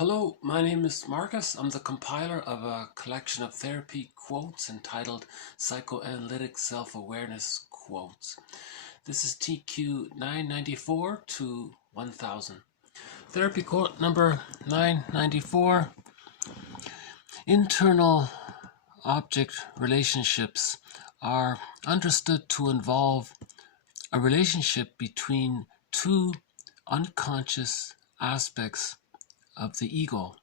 Hello, my name is Marcus. I'm the compiler of a collection of therapy quotes entitled Psychoanalytic Self-Awareness Quotes. This is TQ 994 to 1000. Therapy quote number 994. Internal object relationships are understood to involve a relationship between two unconscious aspects of the ego,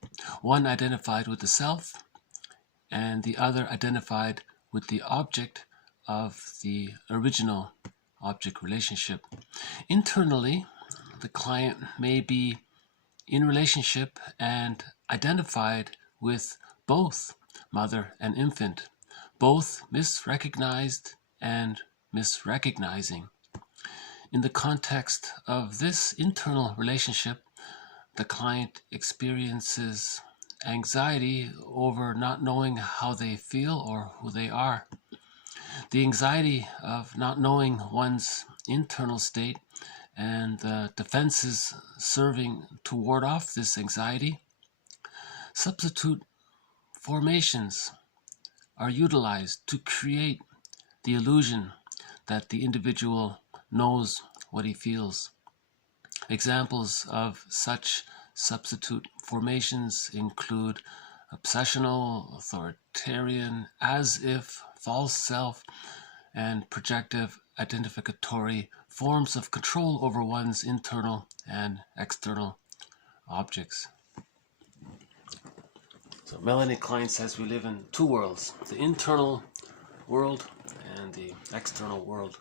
one identified with the self and the other identified with the object of the original object relationship. Internally, the client may be in relationship and identified with both mother and infant, both misrecognized and misrecognizing. In the context of this internal relationship, the client experiences anxiety over not knowing how they feel or who they are. The anxiety of not knowing one's internal state and the defenses serving to ward off this anxiety. Substitute formations are utilized to create the illusion that the individual knows what he feels. Examples of such substitute formations include obsessional, authoritarian, as if, false self, and projective identificatory forms of control over one's internal and external objects. So Melanie Klein says we live in two worlds, the internal world and the external world.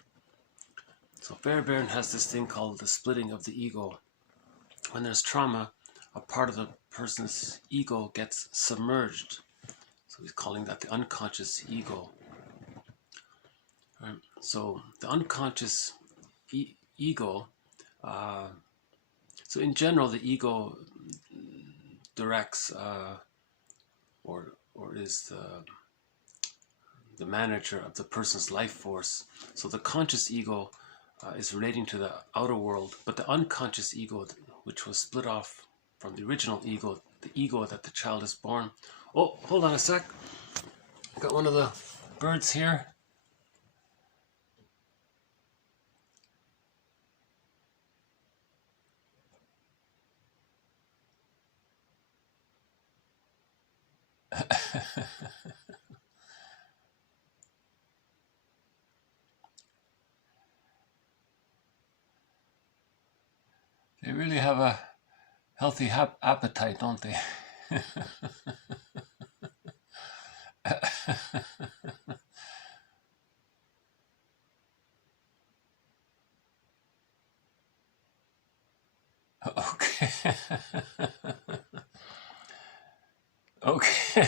So Fairbairn has this thing called the splitting of the ego. When there's trauma, a part of the person's ego gets submerged. So he's calling that the unconscious ego. Right. So the unconscious ego, so in general the ego directs or is the manager of the person's life force. So the conscious ego is relating to the outer world, but the unconscious ego, which was split off from the original ego, the ego that the child is born. Oh, hold on a sec. I've got one of the birds here. They really have a healthy appetite, don't they? Okay. Okay.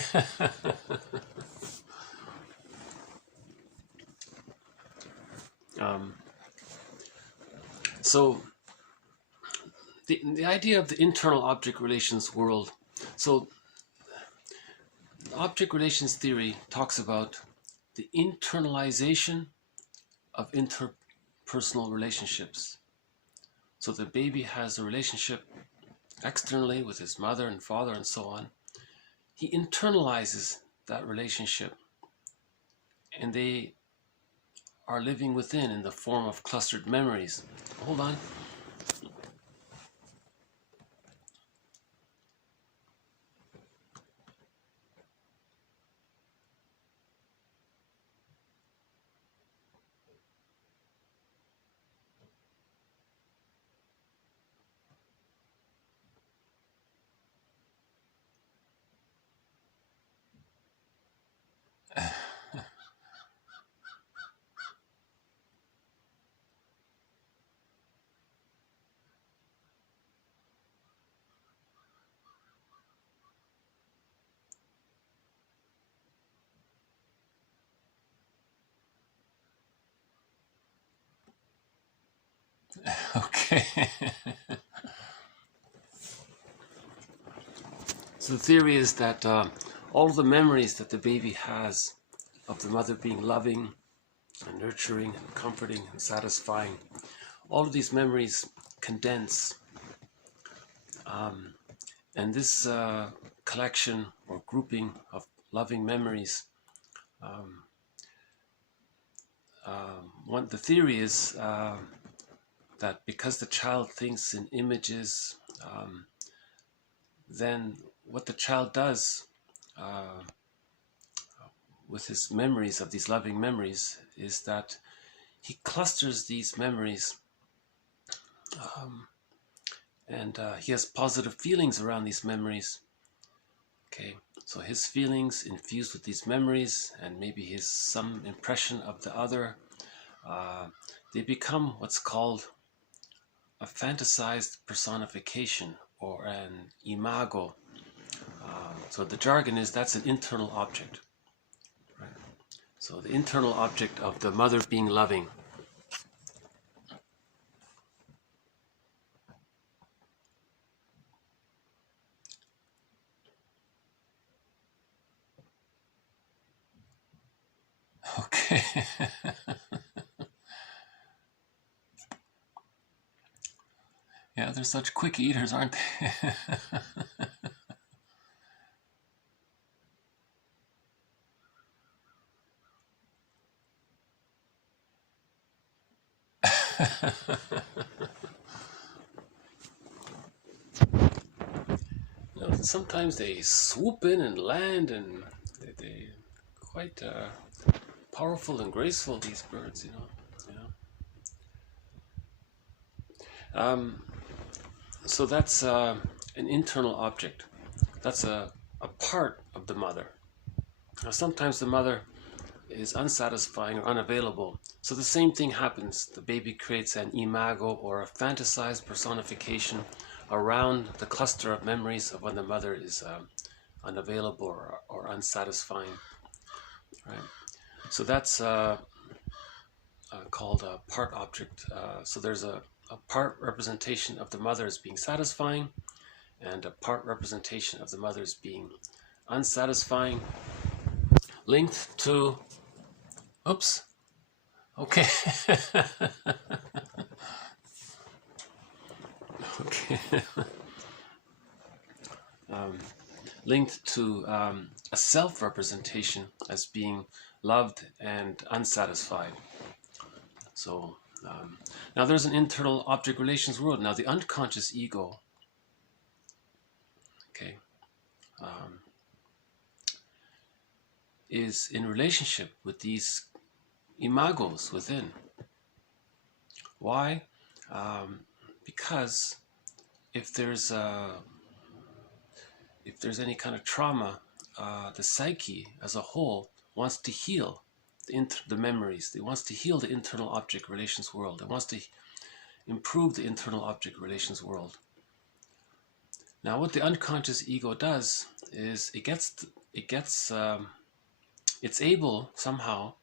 So the idea of the internal object relations world. So object relations theory talks about the internalization of interpersonal relationships. So the baby has a relationship externally with his mother and father and so on. He internalizes that relationship, and they are living within in the form of clustered memories. Hold on. Okay. So the theory is that all of the memories that the baby has of the mother being loving and nurturing and comforting and satisfying, all of these memories condense And this collection or grouping of loving memories, the theory is that because the child thinks in images, then what the child does with his memories of these loving memories is that he clusters these memories, and he has positive feelings around these memories. Okay, so his feelings infused with these memories and maybe his some impression of the other, they become what's called a fantasized personification or an imago. So the jargon is that's an internal object. Right? So the internal object of the mother being loving. Okay. Yeah, they're such quick eaters, aren't they? Sometimes they swoop in and land, and they quite powerful and graceful. These birds, you know. So that's an internal object. That's a part of the mother. Now, sometimes the mother is unsatisfying or unavailable. So the same thing happens. The baby creates an imago or a fantasized personification around the cluster of memories of when the mother is unavailable or unsatisfying. Right. So that's called a part object. So there's a part representation of the mother as being satisfying and a part representation of the mother as being unsatisfying, linked to, oops, okay. Okay. Linked to a self-representation as being loved and unsatisfied. So now there's an internal object relations world. Now the unconscious ego, okay, is in relationship with these imagos within. Why? Because if there's any kind of trauma, the psyche as a whole wants to heal the memories. It wants to heal the internal object relations world. It wants to improve the internal object relations world. Now, what the unconscious ego does is it's able somehow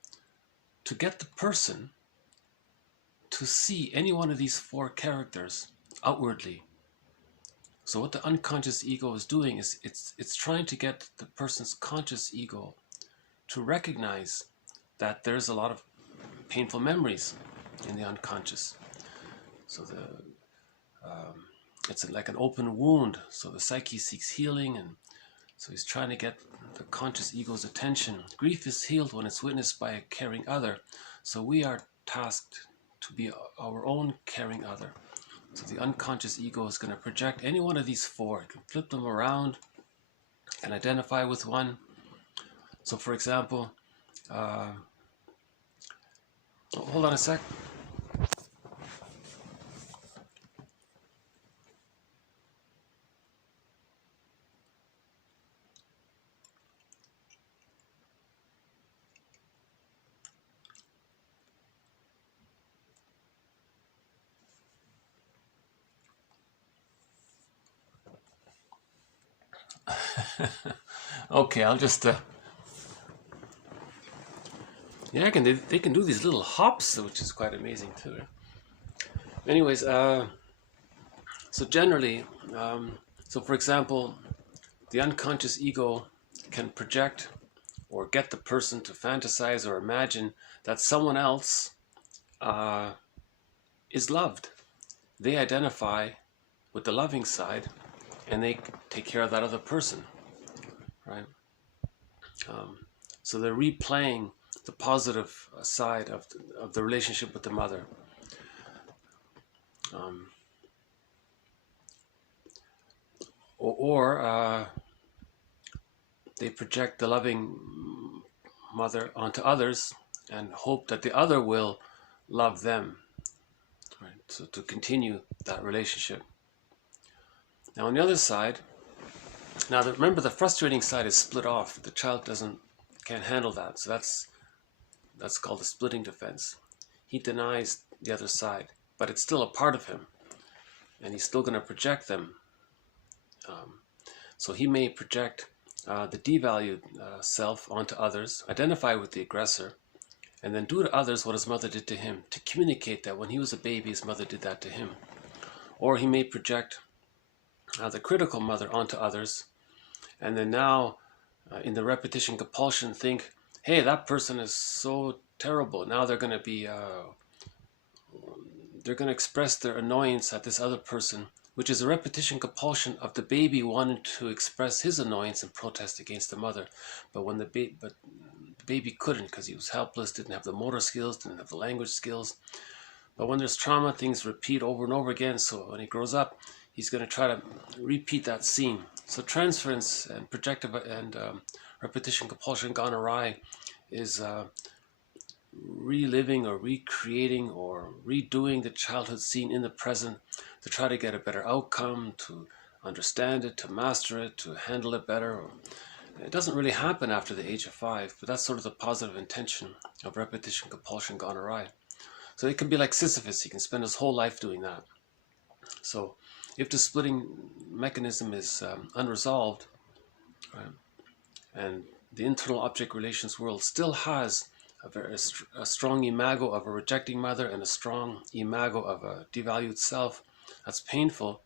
to get the person to see any one of these four characters outwardly. So what the unconscious ego is doing is it's trying to get the person's conscious ego to recognize that there's a lot of painful memories in the unconscious. So it's like an open wound. So the psyche seeks healing, and so he's trying to get the conscious ego's attention. Grief is healed when it's witnessed by a caring other. So we are tasked to be our own caring other. So the unconscious ego is going to project any one of these four. It can flip them around and identify with one. So for example, hold on a sec. Okay, I'll just yeah, they can do these little hops, which is quite amazing too. Anyways, so generally, so for example, the unconscious ego can project or get the person to fantasize or imagine that someone else is loved. They identify with the loving side, and they take care of that other person, right? So they're replaying the positive side of the relationship with the mother. Or they project the loving mother onto others and hope that the other will love them, right? So to continue that relationship. Now on the other side, remember the frustrating side is split off. The child can't handle that, so that's called the splitting defense. He denies the other side, but it's still a part of him, and he's still going to project them. So he may project the devalued self onto others, identify with the aggressor, and then do to others what his mother did to him, to communicate that when he was a baby, his mother did that to him. Or he may project the critical mother onto others, and then now, in the repetition compulsion, think, hey, that person is so terrible. Now they're going to express their annoyance at this other person, which is a repetition compulsion of the baby wanting to express his annoyance and protest against the mother. But when the baby couldn't, because he was helpless, didn't have the motor skills, didn't have the language skills. But when there's trauma, things repeat over and over again. So when he grows up, he's going to try to repeat that scene. So transference and projective and repetition compulsion gone awry is reliving or recreating or redoing the childhood scene in the present to try to get a better outcome, to understand it, to master it, to handle it better. It doesn't really happen after the age of 5, but that's sort of the positive intention of repetition compulsion gone awry. So it can be like Sisyphus. He can spend his whole life doing that. So if the splitting mechanism is unresolved, right, and the internal object relations world still has a strong imago of a rejecting mother and a strong imago of a devalued self, that's painful.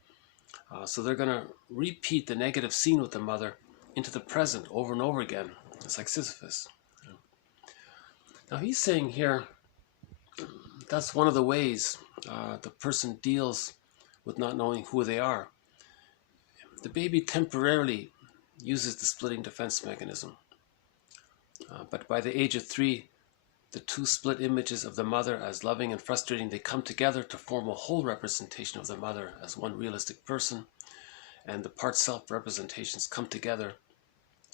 So they're going to repeat the negative scene with the mother into the present over and over again. It's like Sisyphus. Now he's saying here, that's one of the ways the person deals with not knowing who they are. The baby temporarily uses the splitting defense mechanism. But by the age of 3, the two split images of the mother as loving and frustrating, they come together to form a whole representation of the mother as one realistic person. And the part self representations come together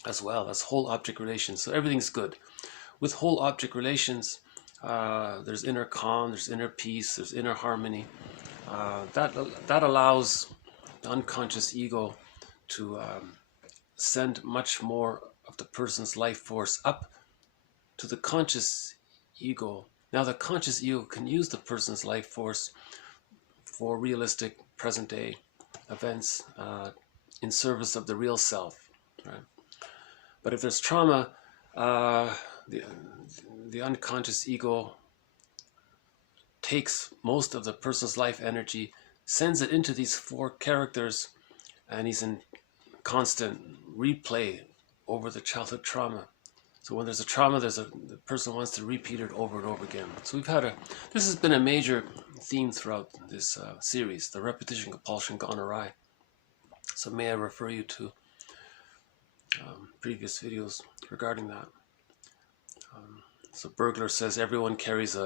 as well as whole object relations. So everything's good. With whole object relations, there's inner calm, there's inner peace, there's inner harmony. That allows the unconscious ego to send much more of the person's life force up to the conscious ego. Now the conscious ego can use the person's life force for realistic present day events in service of the real self, right? But if there's trauma, the unconscious ego takes most of the person's life energy, sends it into these 4 characters, and he's in constant replay over the childhood trauma. So when there's a trauma, the person wants to repeat it over and over again. So this has been a major theme throughout this series, the repetition compulsion gone awry. So may I refer you to previous videos regarding that. So Bergler says everyone carries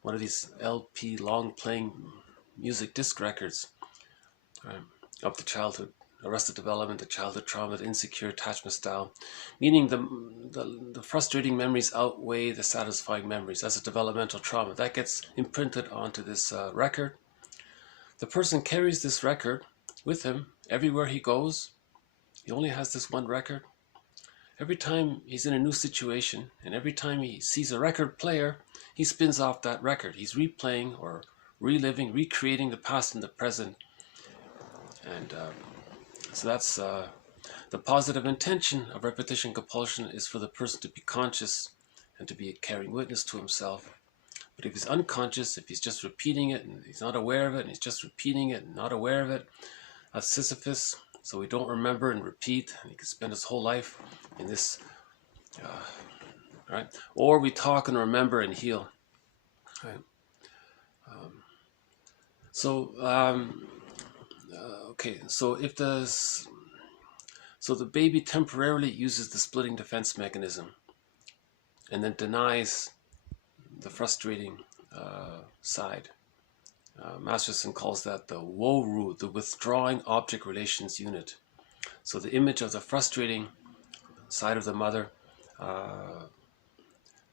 one of these LP long playing music disc records of the childhood, arrested development, the childhood trauma, the insecure attachment style, meaning the frustrating memories outweigh the satisfying memories. That's a developmental trauma. That gets imprinted onto this record. The person carries this record with him everywhere he goes. He only has this one record. Every time he's in a new situation, and every time he sees a record player, he spins off that record. He's replaying or reliving, recreating the past and the present. And so that's the positive intention of repetition compulsion is for the person to be conscious and to be a caring witness to himself. But if he's unconscious, if he's just repeating it and he's not aware of it, and he's just repeating it and not aware of it, that's Sisyphus. So we don't remember and repeat, and he can spend his whole life in this, right? Or we talk and remember and heal, right? okay, so if the baby temporarily uses the splitting defense mechanism and then denies the frustrating side. Masterson calls that the WORU, the withdrawing object relations unit. So the image of the frustrating side of the mother,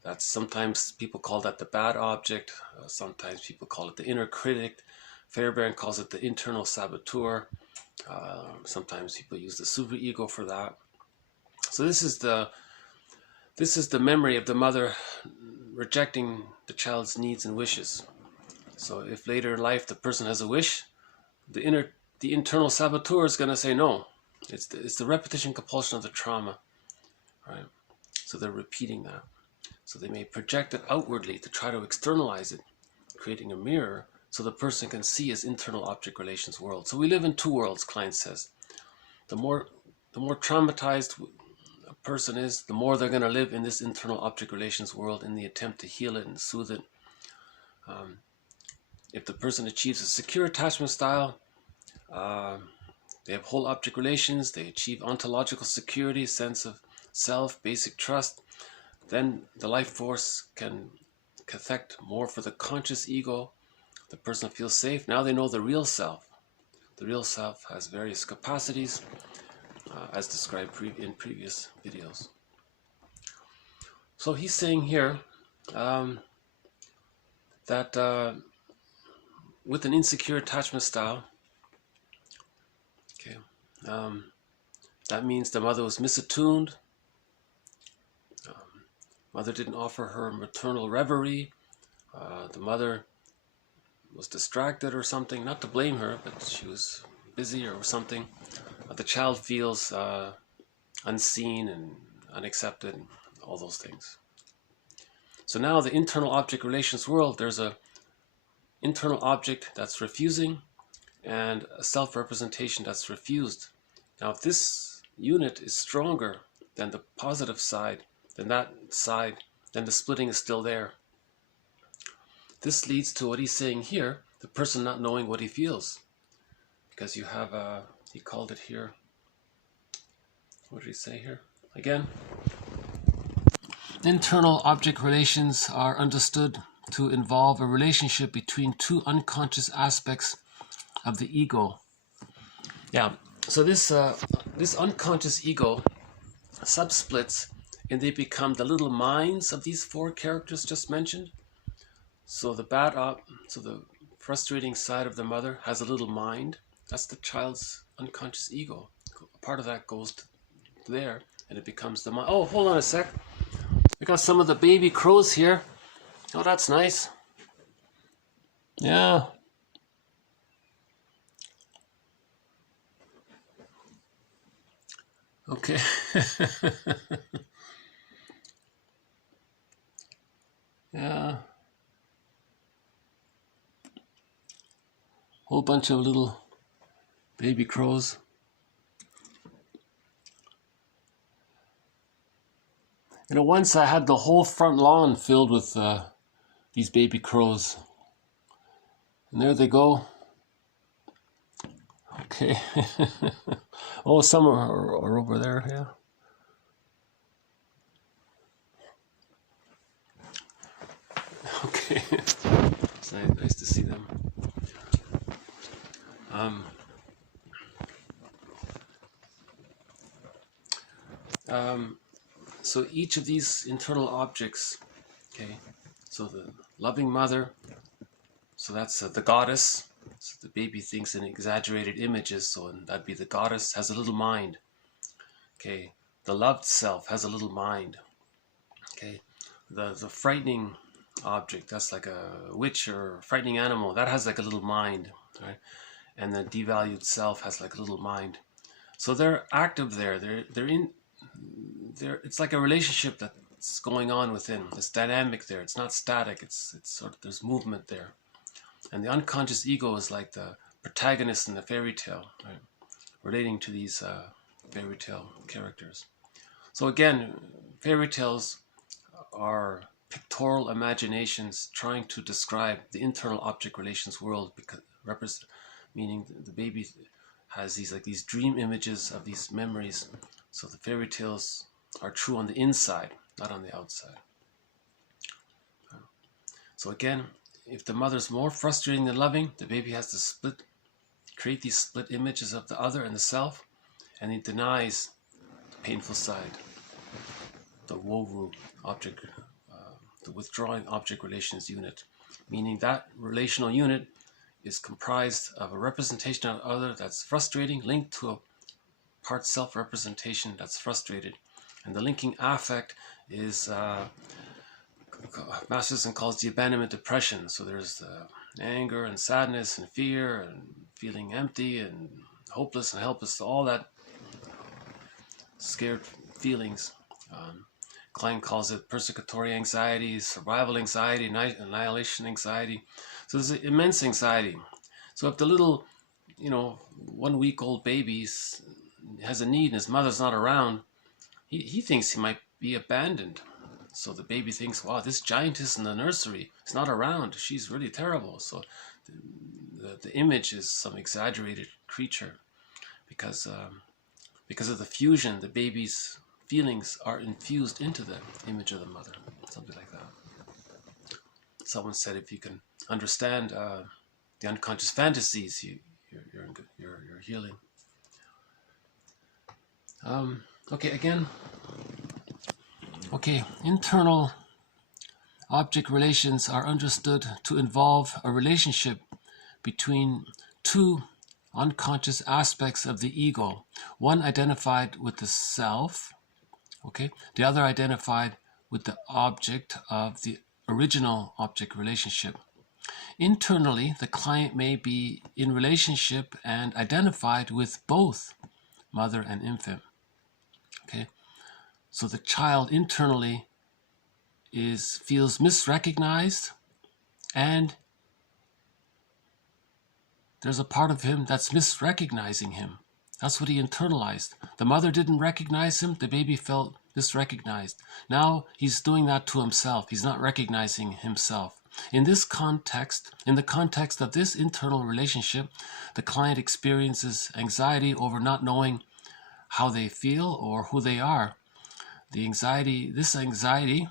that's sometimes people call that the bad object, sometimes people call it the inner critic. Fairbairn calls it the internal saboteur. Sometimes people use the superego for that. So this is the memory of the mother rejecting the child's needs and wishes. So if later in life the person has a wish, the internal saboteur is going to say no. It's the repetition compulsion of the trauma, right? So they're repeating that. So they may project it outwardly to try to externalize it, creating a mirror so the person can see his internal object relations world. So we live in two worlds, Klein says. The more traumatized a person is, the more they're going to live in this internal object relations world in the attempt to heal it and soothe it. If the person achieves a secure attachment style, they have whole object relations, they achieve ontological security, sense of self, basic trust, then the life force can cathect more for the conscious ego. The person feels safe. Now they know the real self. The real self has various capacities, as described in previous videos. So he's saying here that with an insecure attachment style, okay, that means the mother was misattuned. Mother didn't offer her maternal reverie. The mother was distracted or something. Not to blame her, but she was busy or something. The child feels unseen and unaccepted, and all those things. So now the internal object relations world, there's a internal object that's refusing and a self-representation that's refused. Now if this unit is stronger than the positive side, then the splitting is still there. This leads to what he's saying here, the person not knowing what he feels. Because you have, he called it here, what did he say here? Again, internal object relations are understood to involve a relationship between two unconscious aspects of the ego. Yeah, so this unconscious ego subsplits and they become the little minds of these four characters just mentioned. So the frustrating side of the mother has a little mind. That's the child's unconscious ego. Part of that goes there, and it becomes the mind. Oh, hold on a sec. We got some of the baby crows here. Oh, that's nice. Yeah. Okay. Yeah. Whole bunch of little baby crows. You know, once I had the whole front lawn filled with these baby crows. And there they go. Okay. Oh, some are over there, yeah. Okay. It's nice to see them. So each of these internal objects, okay, so the loving mother, so that's the goddess. So the baby thinks in exaggerated images, so that'd be the goddess, has a little mind. Okay, the loved self has a little mind. Okay, the frightening object, that's like a witch or a frightening animal, that has like a little mind, right? And the devalued self has like a little mind. So they're active there. It's like a relationship that's going on within. It's dynamic there. It's not static. It's sort of, there's movement there. And the unconscious ego is like the protagonist in the fairy tale, right? Relating to these fairy tale characters. So again, fairy tales are pictorial imaginations trying to describe the internal object relations world, because meaning the baby has these dream images of these memories. So the fairy tales are true on the inside, not on the outside. So again, if the mother's more frustrating than loving, the baby has to create these split images of the other and the self, and it denies the painful side, the woru object, the withdrawing object relations unit, meaning that relational unit is comprised of a representation of other that's frustrating, linked to a part self-representation that's frustrated. And the linking affect is Masterson calls the abandonment depression. So there's anger and sadness and fear and feeling empty and hopeless and helpless, all that scared feelings. Klein calls it persecutory anxiety, survival anxiety, annihilation anxiety. So there's an immense anxiety. So if the little, 1 week old baby has a need and his mother's not around, he thinks he might be abandoned. So the baby thinks, wow, this giantess in the nursery is not around. She's really terrible. So the image is some exaggerated creature because of the fusion, the baby's feelings are infused into the image of the mother, something like that. Someone said if you can understand the unconscious fantasies, you're healing. Internal object relations are understood to involve a relationship between two unconscious aspects of the ego, one identified with the self, the other identified with the object of the original object relationship. Internally, the client may be in relationship and identified with both mother and infant. So the child internally feels misrecognized, and there's a part of him that's misrecognizing him. That's what he internalized. The mother didn't recognize him, the baby felt misrecognized. Now he's doing that to himself. He's not recognizing himself. In the context of this internal relationship, the client experiences anxiety over not knowing how they feel or who they are. This anxiety,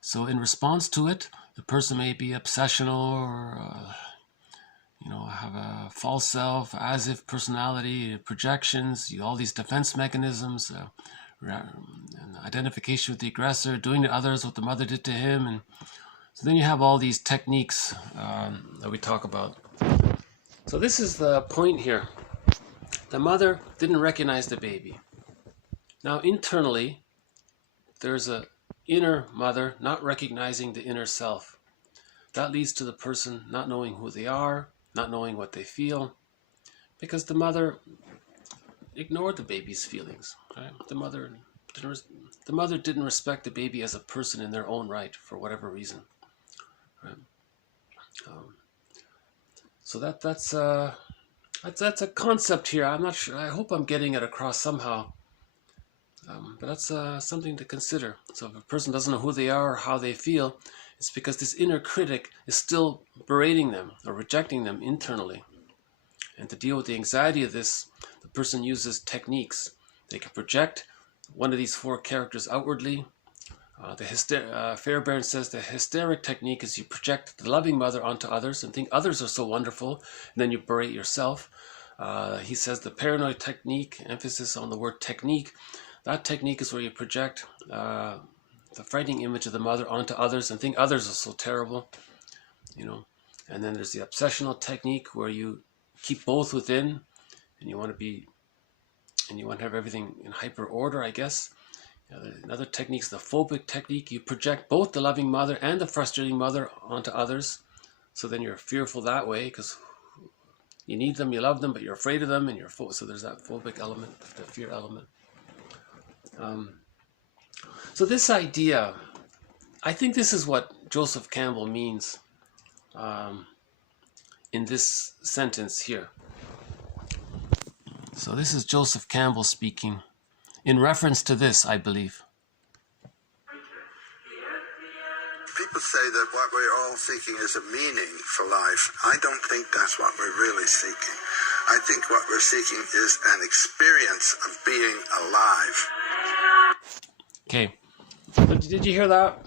so in response to it, the person may be obsessional or have a false self, as if personality, projections, all these defense mechanisms, and identification with the aggressor, doing to others what the mother did to him. And so then you have all these techniques that we talk about. So this is the point here. The mother didn't recognize the baby. Now internally, there's an inner mother not recognizing the inner self. That leads to the person not knowing who they are, not knowing what they feel, because the mother ignored the baby's feelings. Right? The mother didn't respect the baby as a person in their own right for whatever reason. Right? So that's a concept here. I'm not sure. I hope I'm getting it across somehow. But that's something to consider. So if a person doesn't know who they are or how they feel, it's because this inner critic is still berating them or rejecting them internally. And to deal with the anxiety of this, the person uses techniques. They can project one of these 4 characters outwardly. Fairbairn says the hysteric technique is you project the loving mother onto others and think others are so wonderful, and then you berate yourself. He says the paranoid technique, emphasis on the word technique, that technique is where you project the frightening image of the mother onto others and think others are so terrible, And then there's the obsessional technique where you keep both within, and you want to have everything in hyper order, I guess. Another technique is the phobic technique. You project both the loving mother and the frustrating mother onto others. So then you're fearful that way because you need them, you love them, but you're afraid of them, and so there's that phobic element, the fear element. So this idea, I think this is what Joseph Campbell means in this sentence here. So this is Joseph Campbell speaking in reference to this, I believe. People say that what we're all seeking is a meaning for life. I don't think that's what we're really seeking. I think what we're seeking is an experience of being alive. Okay, but did you hear that?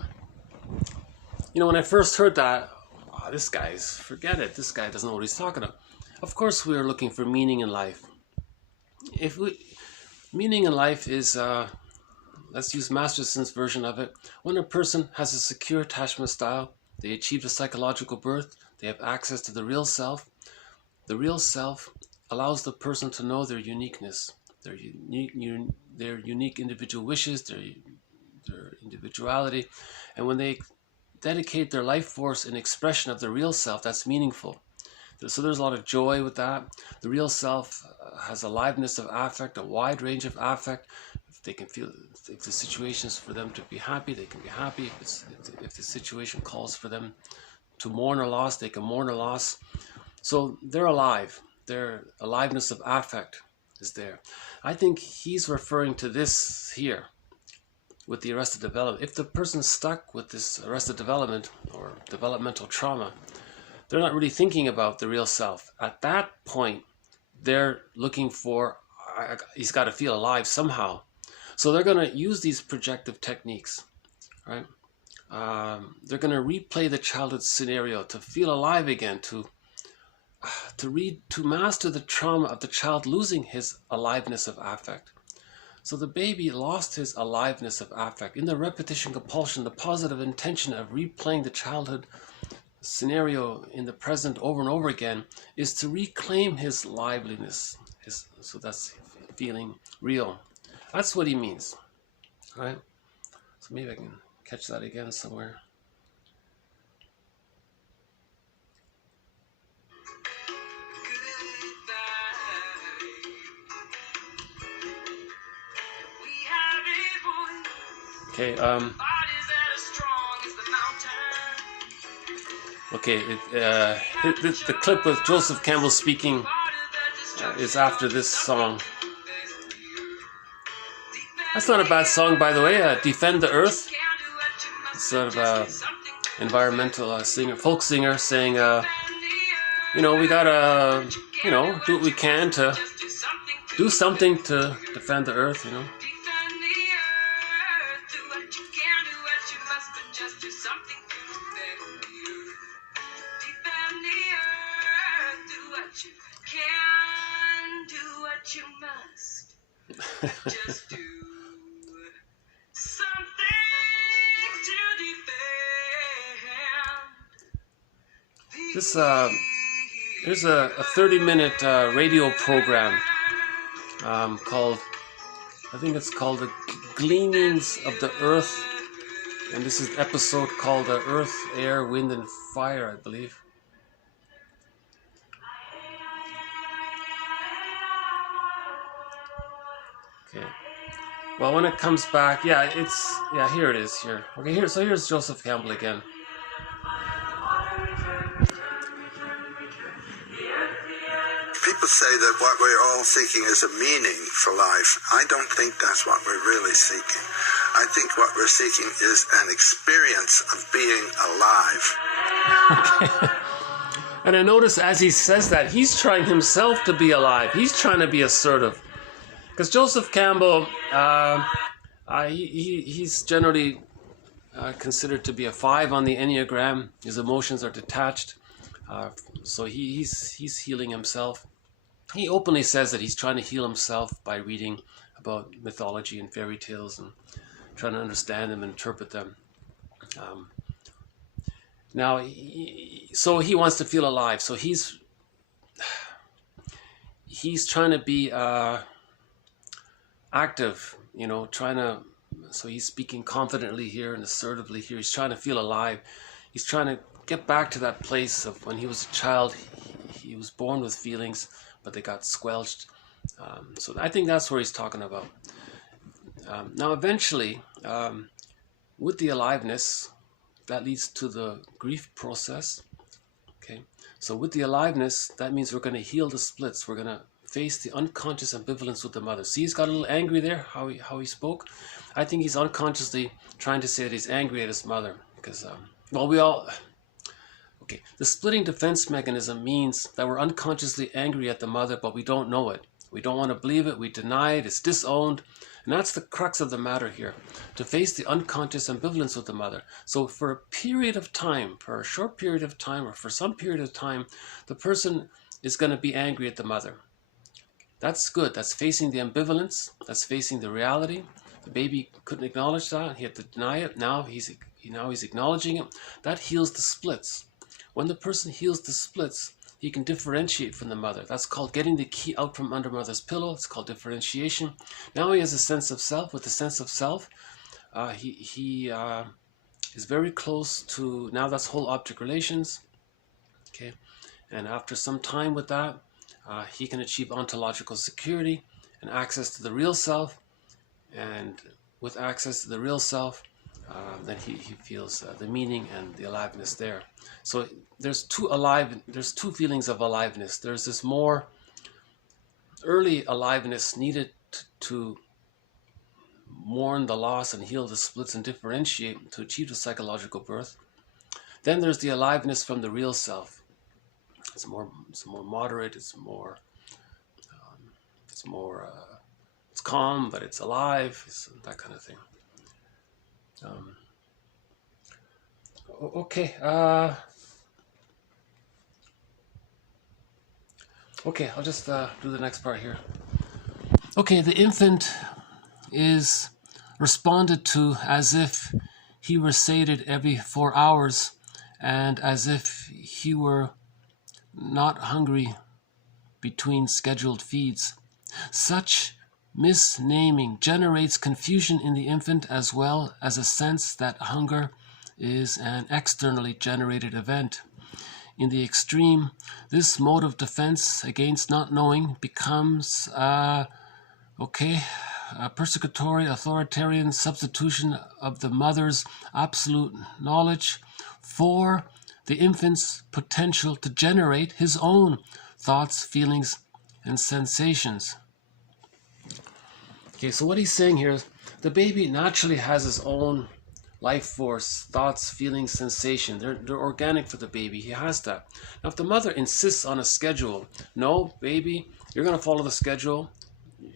You know, when I first heard that, oh, this guy's, forget it, this guy doesn't know what he's talking about. Of course we are looking for meaning in life. Meaning in life is, let's use Masterson's version of it. When a person has a secure attachment style, they achieve a psychological birth, they have access to the real self. The real self allows the person to know their uniqueness, their unique individual wishes, their individuality. And when they dedicate their life force in expression of the real self, that's meaningful. So there's a lot of joy with that. The real self has aliveness of affect, a wide range of affect. If they can feel, if the situation is for them to be happy, they can be happy. If the situation calls for them to mourn a loss, they can mourn a loss. So they're alive. Their aliveness of affect is there. I think he's referring to this here with the arrested development. If the person's stuck with this arrested development or developmental trauma, they're not really thinking about the real self. At that point, they're looking for, he's got to feel alive somehow. So they're going to use these projective techniques, right? They're going to replay the childhood scenario to feel alive again, to master the trauma of the child losing his aliveness of affect. So the baby lost his aliveness of affect. In the repetition compulsion, the positive intention of replaying the childhood scenario in the present over and over again is to reclaim his liveliness. So that's feeling real. That's what he means, right? So maybe I can catch that again somewhere. Okay, the clip with Joseph Campbell speaking is after this song. That's not a bad song, by the way. Defend the Earth. It's sort of a environmental singer, folk singer, saying, you know, we gotta, you know, do what we can to do something to defend the Earth, you know. You must just do something to defend. This there's a 30-minute radio program called, I think it's called The Gleanings of the Earth, and this is an episode called Earth, Air, Wind and Fire, I believe. Okay. Well, when it comes back, here it is here. Okay, here's Joseph Campbell again. People say that what we're all seeking is a meaning for life. I don't think that's what we're really seeking. I think what we're seeking is an experience of being alive. Okay. And I notice as he says that, he's trying himself to be alive. He's trying to be assertive. Because Joseph Campbell, he's generally considered to be a 5 on the Enneagram. His emotions are detached, so he's healing himself. He openly says that he's trying to heal himself by reading about mythology and fairy tales and trying to understand them and interpret them. Now, so he wants to feel alive. So he's trying to be active, you know, so he's speaking confidently here and assertively here. He's trying to feel alive. He's trying to get back to that place of when he was a child. He was born with feelings, but they got squelched. So I think that's where he's talking about. Now, eventually, with the aliveness, that leads to the grief process. Okay, so with the aliveness, that means we're going to heal the splits. We're going to face the unconscious ambivalence with the mother. See, he's got a little angry there, how he spoke. I think he's unconsciously trying to say that he's angry at his mother because well, okay, the splitting defense mechanism means that we're unconsciously angry at the mother, but we don't know it. We don't want to believe it, we deny it, it's disowned. And that's the crux of the matter here, to face the unconscious ambivalence with the mother. So for a period of time, for a short period of time, or for some period of time, the person is going to be angry at the mother. That's good. That's facing the ambivalence. That's facing the reality. The baby couldn't acknowledge that. He had to deny it. Now he's acknowledging it. That heals the splits. When the person heals the splits, he can differentiate from the mother. That's called getting the key out from under mother's pillow. It's called differentiation. Now he has a sense of self. With the sense of self, he is very close to, now that's whole object relations. Okay, and after some time with that, he can achieve ontological security and access to the real self. And with access to the real self, then he feels the meaning and the aliveness there. So there's two feelings of aliveness. There's this more early aliveness needed to mourn the loss and heal the splits and differentiate to achieve the psychological birth. Then there's the aliveness from the real self. It's more moderate. It's calm, but it's alive. It's that kind of thing. Okay. Okay, I'll just do the next part here. Okay, the infant is responded to as if he were sated every 4 hours and as if he were not hungry between scheduled feeds. Such misnaming generates confusion in the infant as well as a sense that hunger is an externally generated event. In the extreme, this mode of defense against not knowing becomes a persecutory authoritarian substitution of the mother's absolute knowledge for the infant's potential to generate his own thoughts, feelings, and sensations. Okay, so what he's saying here is the baby naturally has his own life force, thoughts, feelings, sensation. They're organic for the baby. He has that. Now, if the mother insists on a schedule, no, baby, you're going to follow the schedule.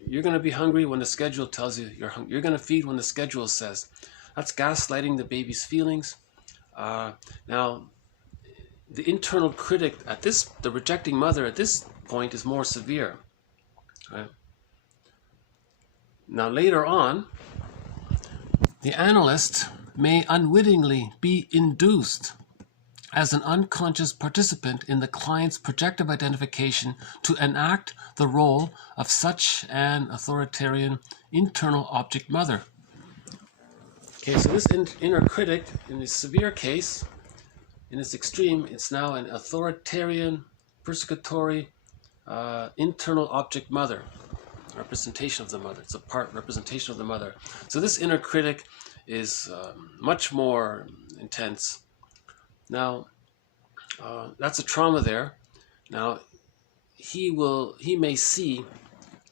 You're going to be hungry when the schedule tells you you're hungry. You're going to feed when the schedule says. That's gaslighting the baby's feelings. Now, the internal critic the rejecting mother at this point is more severe. Right? Now, later on, the analyst may unwittingly be induced as an unconscious participant in the client's projective identification to enact the role of such an authoritarian internal object mother. Okay, so this inner critic, in this severe case, in its extreme, it's now an authoritarian, persecutory, internal object mother. Representation of the mother. It's a part representation of the mother. So this inner critic is much more intense. Now, that's a trauma there. Now, he may see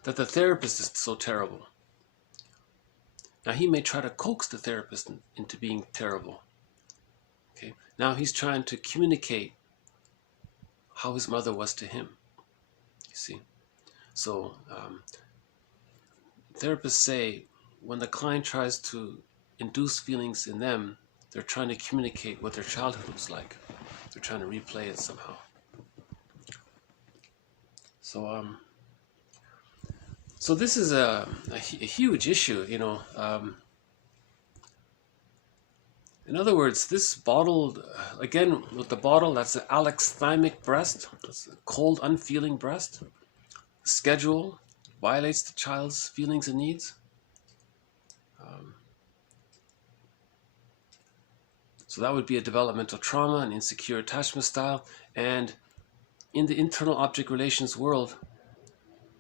that the therapist is so terrible. Now, he may try to coax the therapist into being terrible. Okay. Now he's trying to communicate how his mother was to him. You see. So, therapists say when the client tries to induce feelings in them, they're trying to communicate what their childhood was like. They're trying to replay it somehow. So this is a huge issue, you know. In other words, this bottled, again, with the bottle, that's the alexithymic breast. That's a cold, unfeeling breast. The schedule violates the child's feelings and needs. So that would be a developmental trauma, an insecure attachment style. And in the internal object relations world,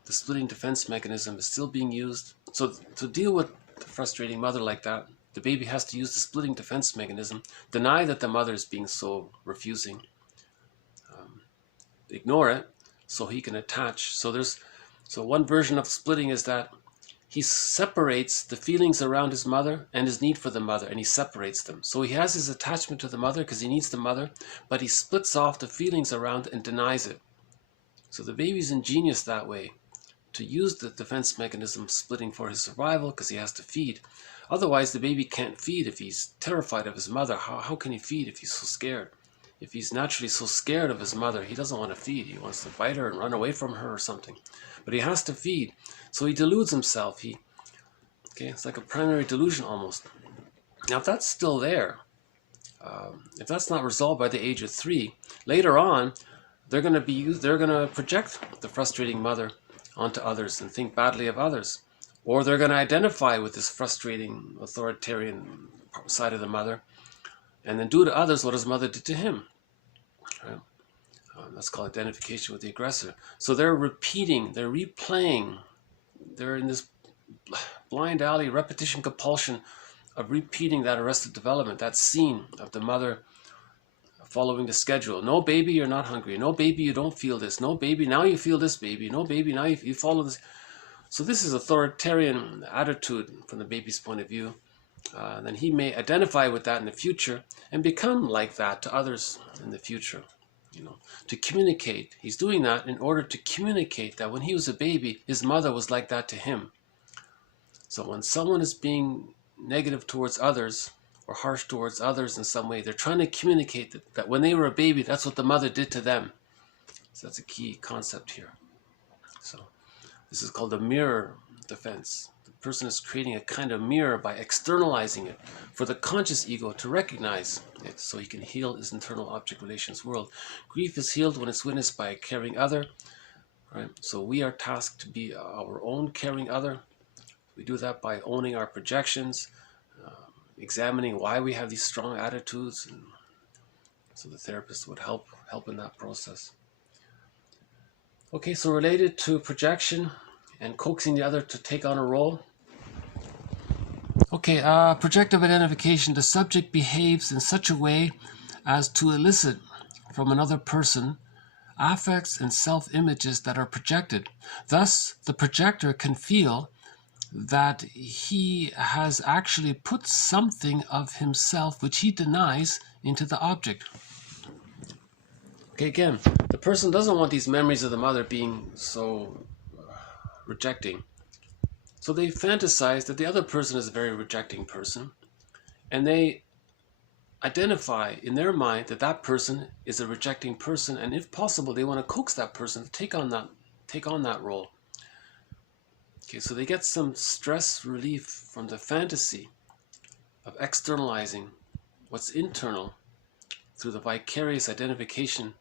the splitting defense mechanism is still being used. So to deal with the frustrating mother like that, the baby has to use the splitting defense mechanism, deny that the mother is being so refusing, ignore it, so he can attach. So one version of splitting is that he separates the feelings around his mother and his need for the mother, and he separates them. So he has his attachment to the mother because he needs the mother, but he splits off the feelings around and denies it. So the baby's ingenious that way, to use the defense mechanism splitting for his survival because he has to feed. Otherwise, the baby can't feed if he's terrified of his mother. How can he feed if he's so scared? If he's naturally so scared of his mother, he doesn't want to feed. He wants to fight her and run away from her or something. But he has to feed. So he deludes himself. It's like a primary delusion almost. Now, if that's still there, if that's not resolved by the age of 3, later on, they're going to project the frustrating mother onto others and think badly of others. Or they're going to identify with this frustrating authoritarian side of the mother and then do to others what his mother did to him. Right? That's called identification with the aggressor. So they're repeating, they're replaying, they're in this blind alley repetition compulsion of repeating that arrested development, that scene of the mother following the schedule. No, baby, you're not hungry. No, baby, you don't feel this. No, baby, now you feel this, baby. No, baby, now you follow this. So this is authoritarian attitude from the baby's point of view. Then he may identify with that in the future and become like that to others in the future. To communicate. He's doing that in order to communicate that when he was a baby, his mother was like that to him. So when someone is being negative towards others or harsh towards others in some way, they're trying to communicate that when they were a baby, that's what the mother did to them. So that's a key concept here. So this is called the mirror defense. The person is creating a kind of mirror by externalizing it for the conscious ego to recognize it so he can heal his internal object relations world. Grief is healed when it's witnessed by a caring other. Right? So we are tasked to be our own caring other. We do that by owning our projections, examining why we have these strong attitudes, and so the therapist would help in that process. Okay, so related to projection and coaxing the other to take on a role. Okay, projective identification. The subject behaves in such a way as to elicit from another person affects and self-images that are projected. Thus, the projector can feel that he has actually put something of himself which he denies into the object. Okay, again, the person doesn't want these memories of the mother being so rejecting. So they fantasize that the other person is a very rejecting person, and they identify in their mind that that person is a rejecting person, and if possible, they want to coax that person to take on that role. Okay, so they get some stress relief from the fantasy of externalizing what's internal through the vicarious identification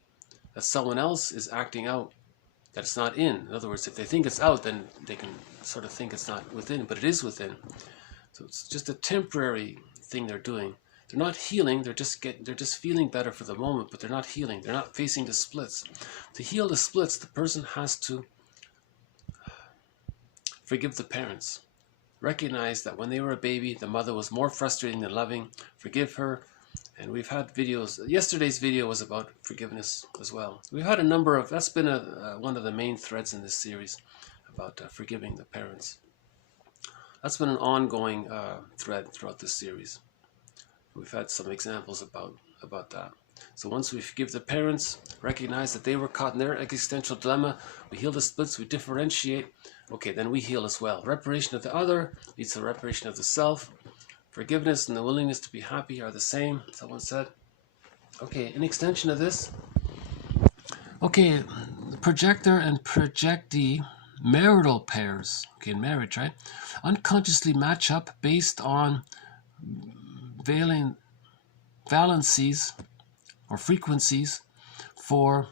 that someone else is acting out, that it's not in. In other words, if they think it's out, then they can sort of think it's not within, but it is within. So it's just a temporary thing they're doing. They're not healing, they're just feeling better for the moment, but they're not healing. They're not facing the splits. To heal the splits, the person has to forgive the parents. Recognize that when they were a baby, the mother was more frustrating than loving. Forgive her. And we've had videos. Yesterday's video was about forgiveness as well. We've had a number of, that's been one of the main threads in this series about forgiving the parents. That's been an ongoing thread throughout this series. We've had some examples about that. So once we forgive the parents, recognize that they were caught in their existential dilemma, we heal the splits, we differentiate, okay, then we heal as well. Reparation of the other leads to reparation of the self. Forgiveness and the willingness to be happy are the same, someone said. Okay, an extension of this. Okay, the projector and projectee marital pairs, okay, in marriage, right, unconsciously match up based on valencies or frequencies for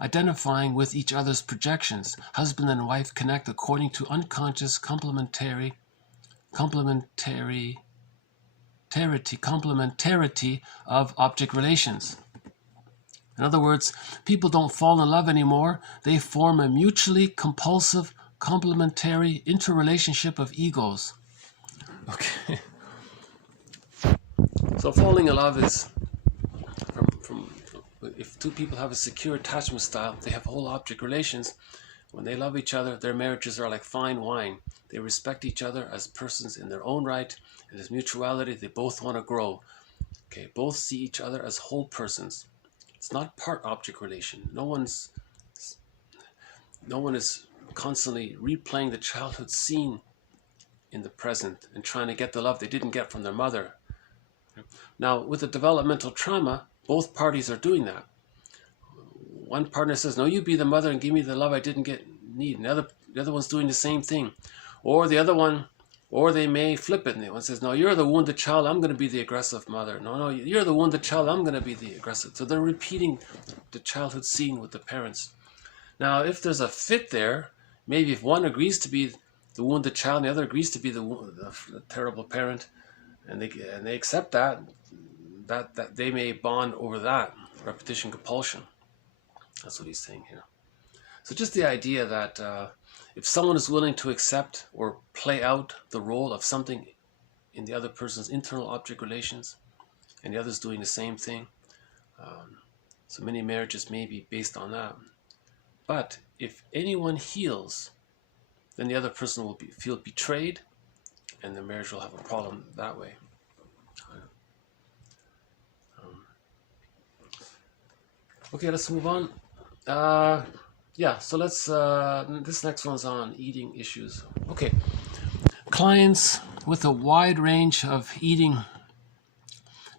identifying with each other's projections. Husband and wife connect according to unconscious complementarity of object relations. In other words, people don't fall in love anymore. They form a mutually compulsive, complementary interrelationship of egos. Okay. So falling in love is from if two people have a secure attachment style, they have whole object relations, When they love each other, their marriages are like fine wine. They respect each other as persons in their own right, and as mutuality, they both want to grow. Okay, both see each other as whole persons. It's not part-object relation. No one is constantly replaying the childhood scene in the present and trying to get the love they didn't get from their mother. Now, with the developmental trauma, both parties are doing that. One partner says, no, you be the mother and give me the love I didn't need. And the other one's doing the same thing. Or the other one, or they may flip it and the one says, no, you're the wounded child, I'm going to be the aggressive mother. No, you're the wounded child, I'm going to be the aggressive. So they're repeating the childhood scene with the parents. Now, if there's a fit there, maybe if one agrees to be the wounded child and the other agrees to be the terrible parent, and they accept that they may bond over that repetition compulsion. That's what he's saying here. So just the idea that if someone is willing to accept or play out the role of something in the other person's internal object relations, and the other's doing the same thing, so many marriages may be based on that. But if anyone heals, then the other person will feel betrayed, and the marriage will have a problem that way. Okay, let's move on. So let's, this next one's on eating issues. Okay, clients with a wide range of eating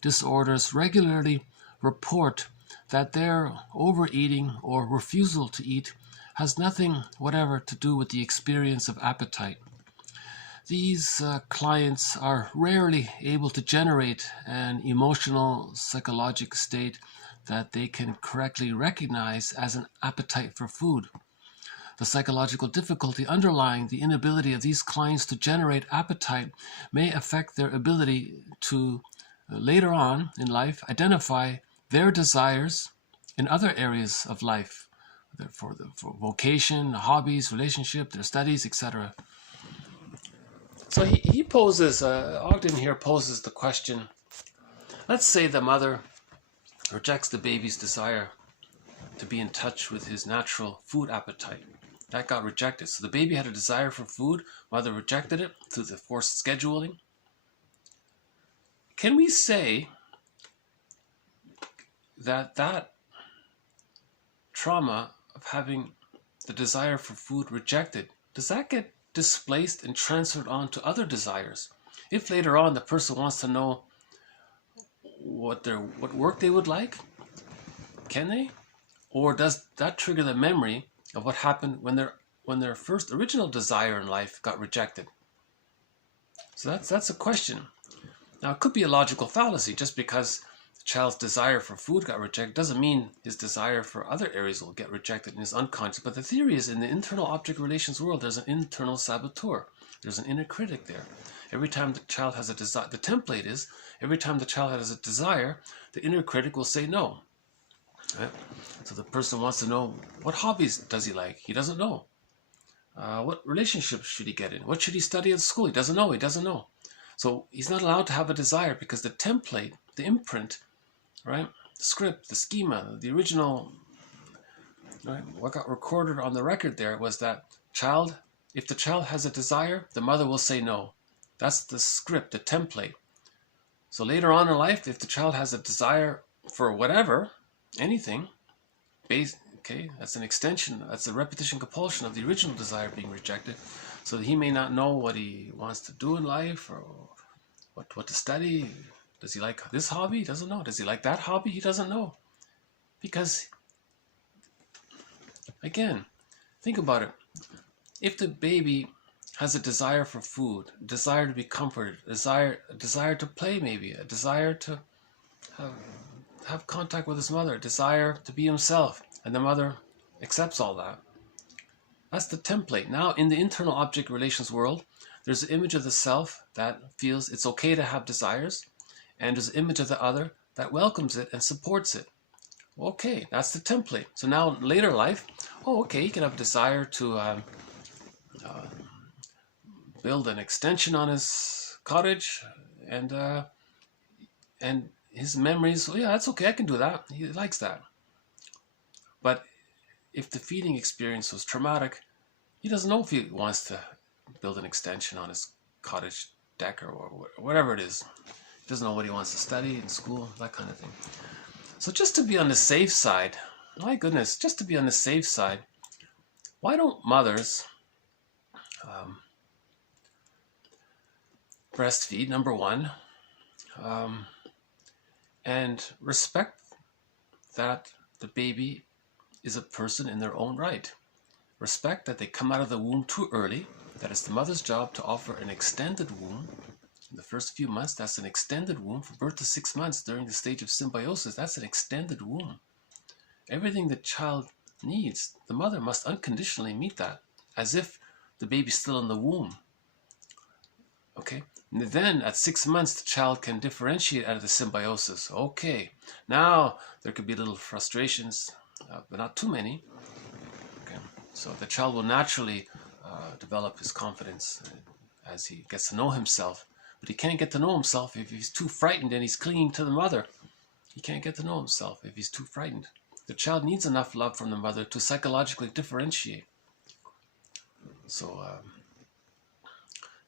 disorders regularly report that their overeating or refusal to eat has nothing whatever to do with the experience of appetite. These clients are rarely able to generate an emotional, psychological state that they can correctly recognize as an appetite for food. The psychological difficulty underlying the inability of these clients to generate appetite may affect their ability to, later on in life, identify their desires in other areas of life, for vocation, hobbies, relationship, their studies, etc. So he poses, Ogden here poses the question, let's say the mother rejects the baby's desire to be in touch with his natural food appetite. That got rejected. So the baby had a desire for food, mother rejected it through the forced scheduling. Can we say that trauma of having the desire for food rejected, does that get displaced and transferred on to other desires? If later on the person wants to know what work they would like, can they? Or does that trigger the memory of what happened when their first original desire in life got rejected? So that's a question. Now, it could be a logical fallacy. Just because the child's desire for food got rejected doesn't mean his desire for other areas will get rejected in his unconscious. But the theory is, in the internal object relations world, there's an internal saboteur. There's an inner critic there. Every time the child has a desire, the template is, every time the child has a desire, the inner critic will say no. Right? So the person wants to know, what hobbies does he like? He doesn't know. What relationships should he get in? What should he study at school? He doesn't know. He doesn't know. So he's not allowed to have a desire because the template, the imprint, right? The script, the schema, the original, right? What got recorded on the record there was that if the child has a desire, the mother will say no. That's the script, the template. So later on in life, if the child has a desire for whatever, anything, that's an extension, that's a repetition compulsion of the original desire being rejected. So he may not know what he wants to do in life or what to study. Does he like this hobby? He doesn't know. Does he like that hobby? He doesn't know. Because, again, think about it. If the baby has a desire for food, a desire to be comforted, a desire to play maybe, a desire to have contact with his mother, a desire to be himself, and the mother accepts all that. That's the template. Now, in the internal object relations world, there's an image of the self that feels it's okay to have desires, and there's an image of the other that welcomes it and supports it. Okay, that's the template. So now, later life, he can have a desire to build an extension on his cottage, and his memories, that's okay, I can do that. He likes that. But if the feeding experience was traumatic, he doesn't know if he wants to build an extension on his cottage deck or whatever it is. He doesn't know what he wants to study in school, that kind of thing. So just to be on the safe side, my goodness, just to be on the safe side, why don't mothers breastfeed, number one, and respect that the baby is a person in their own right. Respect that they come out of the womb too early, that it's the mother's job to offer an extended womb. In the first few months, that's an extended womb. From birth to 6 months during the stage of symbiosis, that's an extended womb. Everything the child needs, the mother must unconditionally meet that, as if the baby's still in the womb. Okay? And then at 6 months, the child can differentiate out of the symbiosis. Okay, now there could be little frustrations, but not too many. Okay, so the child will naturally develop his confidence as he gets to know himself. But he can't get to know himself if he's too frightened and he's clinging to the mother. He can't get to know himself if he's too frightened. The child needs enough love from the mother to psychologically differentiate. So,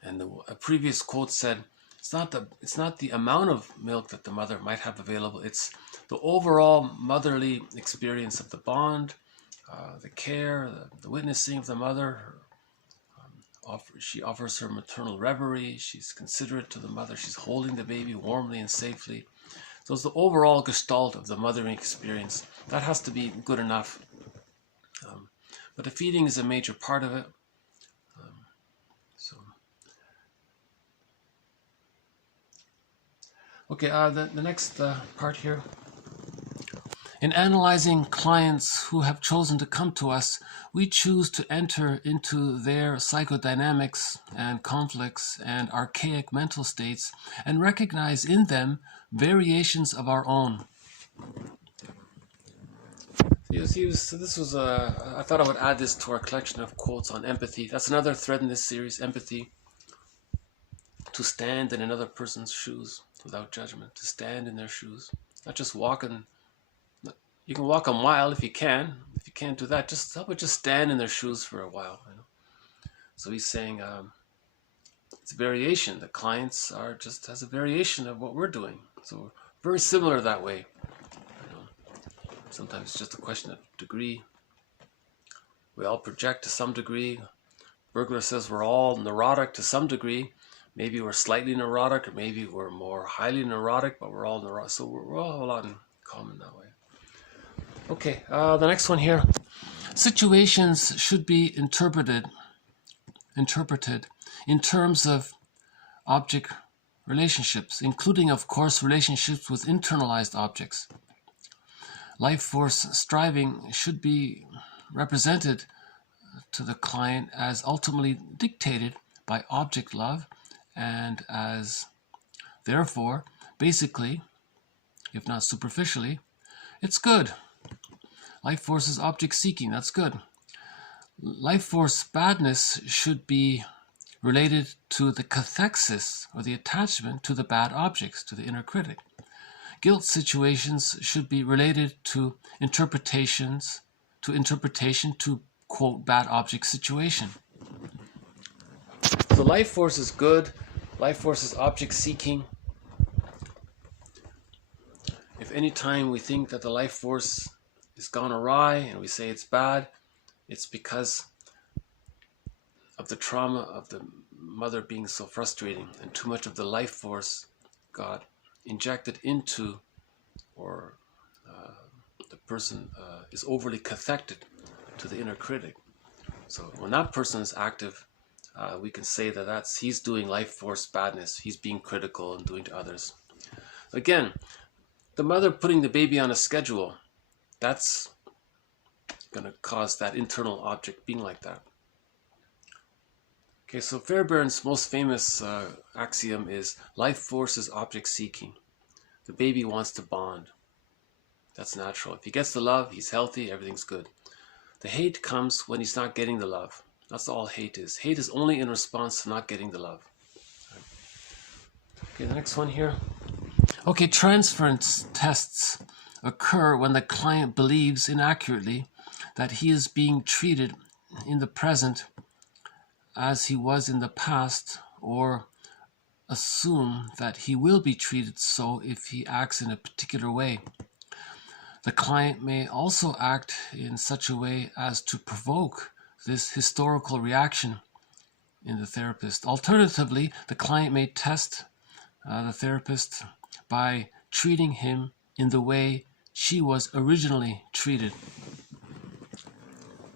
and a previous quote said, it's not the amount of milk that the mother might have available. It's the overall motherly experience of the bond, the care, the witnessing of the mother. She offers her maternal reverie. She's considerate to the mother. She's holding the baby warmly and safely. So it's the overall gestalt of the mothering experience. That has to be good enough. But the feeding is a major part of it. Okay, the next part here. In analyzing clients who have chosen to come to us, we choose to enter into their psychodynamics and conflicts and archaic mental states and recognize in them variations of our own. I thought I would add this to our collection of quotes on empathy. That's another thread in this series, empathy. To stand in another person's shoes without judgment, to stand in their shoes, not just walking. You can walk a mile if you can. If you can't do that, just stand in their shoes for a while. You know? So he's saying it's a variation. The clients are just as a variation of what we're doing. So we're very similar that way. You know? Sometimes it's just a question of degree. We all project to some degree. Burglar says we're all neurotic to some degree. Maybe we're slightly neurotic, or maybe we're more highly neurotic, but we're all neurotic. So we're all a lot in common that way. Okay, the next one here. Situations should be interpreted in terms of object relationships, including, of course, relationships with internalized objects. Life force striving should be represented to the client as ultimately dictated by object love and as, therefore, basically, if not superficially, it's good. Life force is object seeking, that's good. Life force badness should be related to the cathexis, or the attachment to the bad objects, to the inner critic. Guilt situations should be related to interpretation to, quote, bad object situation. So life force is good, life force is object seeking. If any time we think that the life force is gone awry and we say it's bad, it's because of the trauma of the mother being so frustrating and too much of the life force got injected into, or the person is overly cathected to the inner critic. So when that person is active, we can say that he's doing life force badness. He's being critical and doing to others. Again, the mother putting the baby on a schedule, that's going to cause that internal object being like that. Okay, so Fairbairn's most famous axiom is life force is object seeking. The baby wants to bond. That's natural. If he gets the love, he's healthy, everything's good. The hate comes when he's not getting the love. That's all hate is. Hate is only in response to not getting the love. Okay, the next one here. Okay, transference tests occur when the client believes inaccurately that he is being treated in the present as he was in the past, or assume that he will be treated so if he acts in a particular way. The client may also act in such a way as to provoke this historical reaction in the therapist. Alternatively, the client may test the therapist by treating him in the way she was originally treated.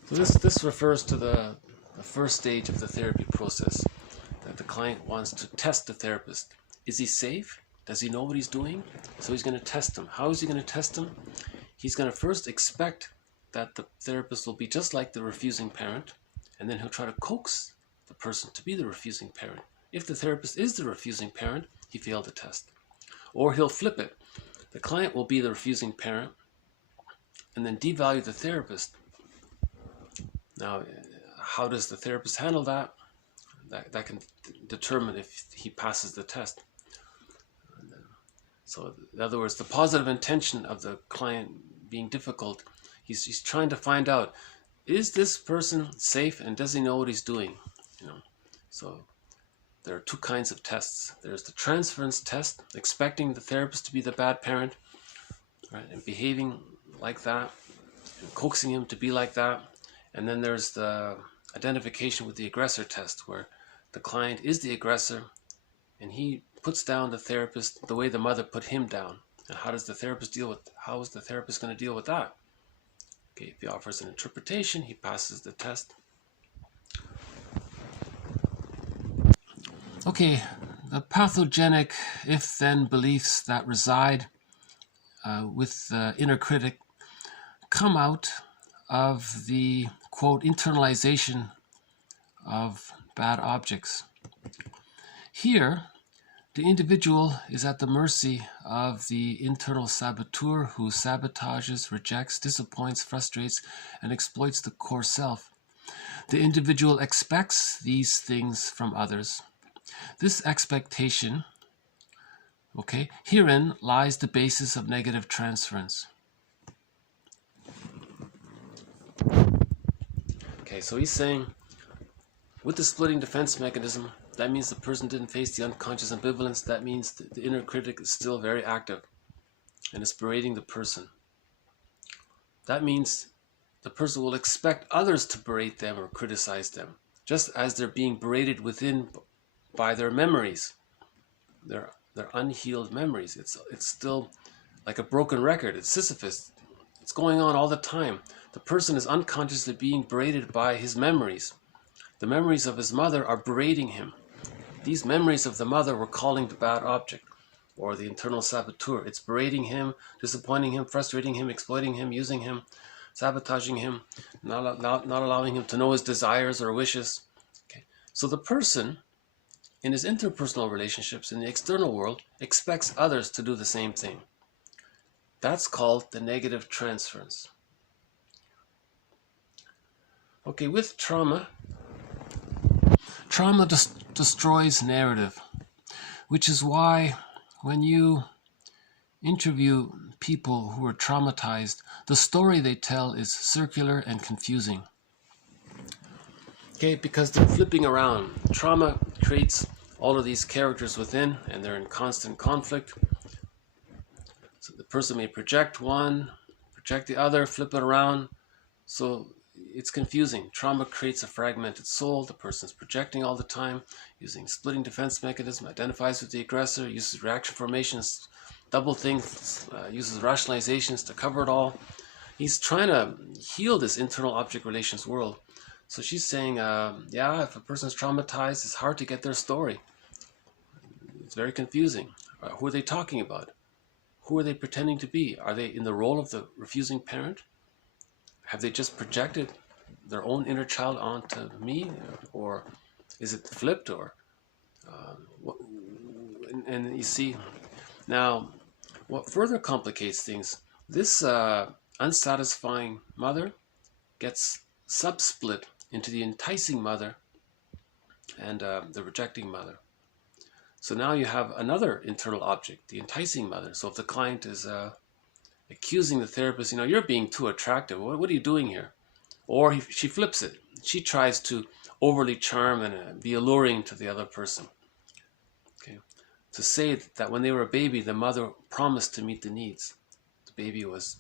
So this refers to the first stage of the therapy process, that the client wants to test the therapist. Is he safe? Does he know what he's doing? So he's going to test him. How is he going to test him? He's going to first expect that the therapist will be just like the refusing parent, and then he'll try to coax the person to be the refusing parent. If the therapist is the refusing parent, he failed the test. Or he'll flip it. The client will be the refusing parent and then devalue the therapist. Now, how does the therapist handle that? That can determine if he passes the test. So, in other words, the positive intention of the client being difficult, he's trying to find out, is this person safe and does he know what he's doing? So there are two kinds of tests. There's the transference test, expecting the therapist to be the bad parent, right, and behaving like that, and coaxing him to be like that. And then there's the identification with the aggressor test, where the client is the aggressor and he puts down the therapist the way the mother put him down. And how is the therapist going to deal with that? Okay, if he offers an interpretation, he passes the test. Okay, the pathogenic if-then beliefs that reside with the inner critic come out of the, quote, internalization of bad objects. Here, the individual is at the mercy of the internal saboteur who sabotages, rejects, disappoints, frustrates, and exploits the core self. The individual expects these things from others. This expectation, okay, herein lies the basis of negative transference. Okay, so he's saying, with the splitting defense mechanism, that means the person didn't face the unconscious ambivalence. That means the inner critic is still very active and is berating the person. That means the person will expect others to berate them or criticize them, just as they're being berated within by their memories, their unhealed memories. It's still like a broken record. It's Sisyphus. It's going on all the time. The person is unconsciously being berated by his memories. The memories of his mother are berating him. These memories of the mother were calling the bad object, or the internal saboteur. It's berating him, disappointing him, frustrating him, exploiting him, using him, sabotaging him, not allowing him to know his desires or wishes. Okay. So the person, in his interpersonal relationships in the external world, expects others to do the same thing. That's called the negative transference. Okay, with trauma destroys narrative, which is why when you interview people who are traumatized, the story they tell is circular and confusing. Okay, because they're flipping around. Trauma creates all of these characters within, and they're in constant conflict. So the person may project one, project the other, flip it around. So it's confusing. Trauma creates a fragmented soul. The person's projecting all the time, using splitting defense mechanism, identifies with the aggressor, uses reaction formations, double things, uses rationalizations to cover it all. He's trying to heal this internal object relations world. So she's saying, yeah, if a person's traumatized, it's hard to get their story. It's very confusing. Who are they talking about? Who are they pretending to be? Are they in the role of the refusing parent? Have they just projected their own inner child onto me? Or is it flipped? Or and you see, now, what further complicates things, this unsatisfying mother gets subsplit into the enticing mother and the rejecting mother. So now you have another internal object, the enticing mother. So if the client is accusing the therapist, you're being too attractive. What are you doing here? Or she flips it. She tries to overly charm and be alluring to the other person. Okay, to say that when they were a baby, the mother promised to meet the needs. The baby was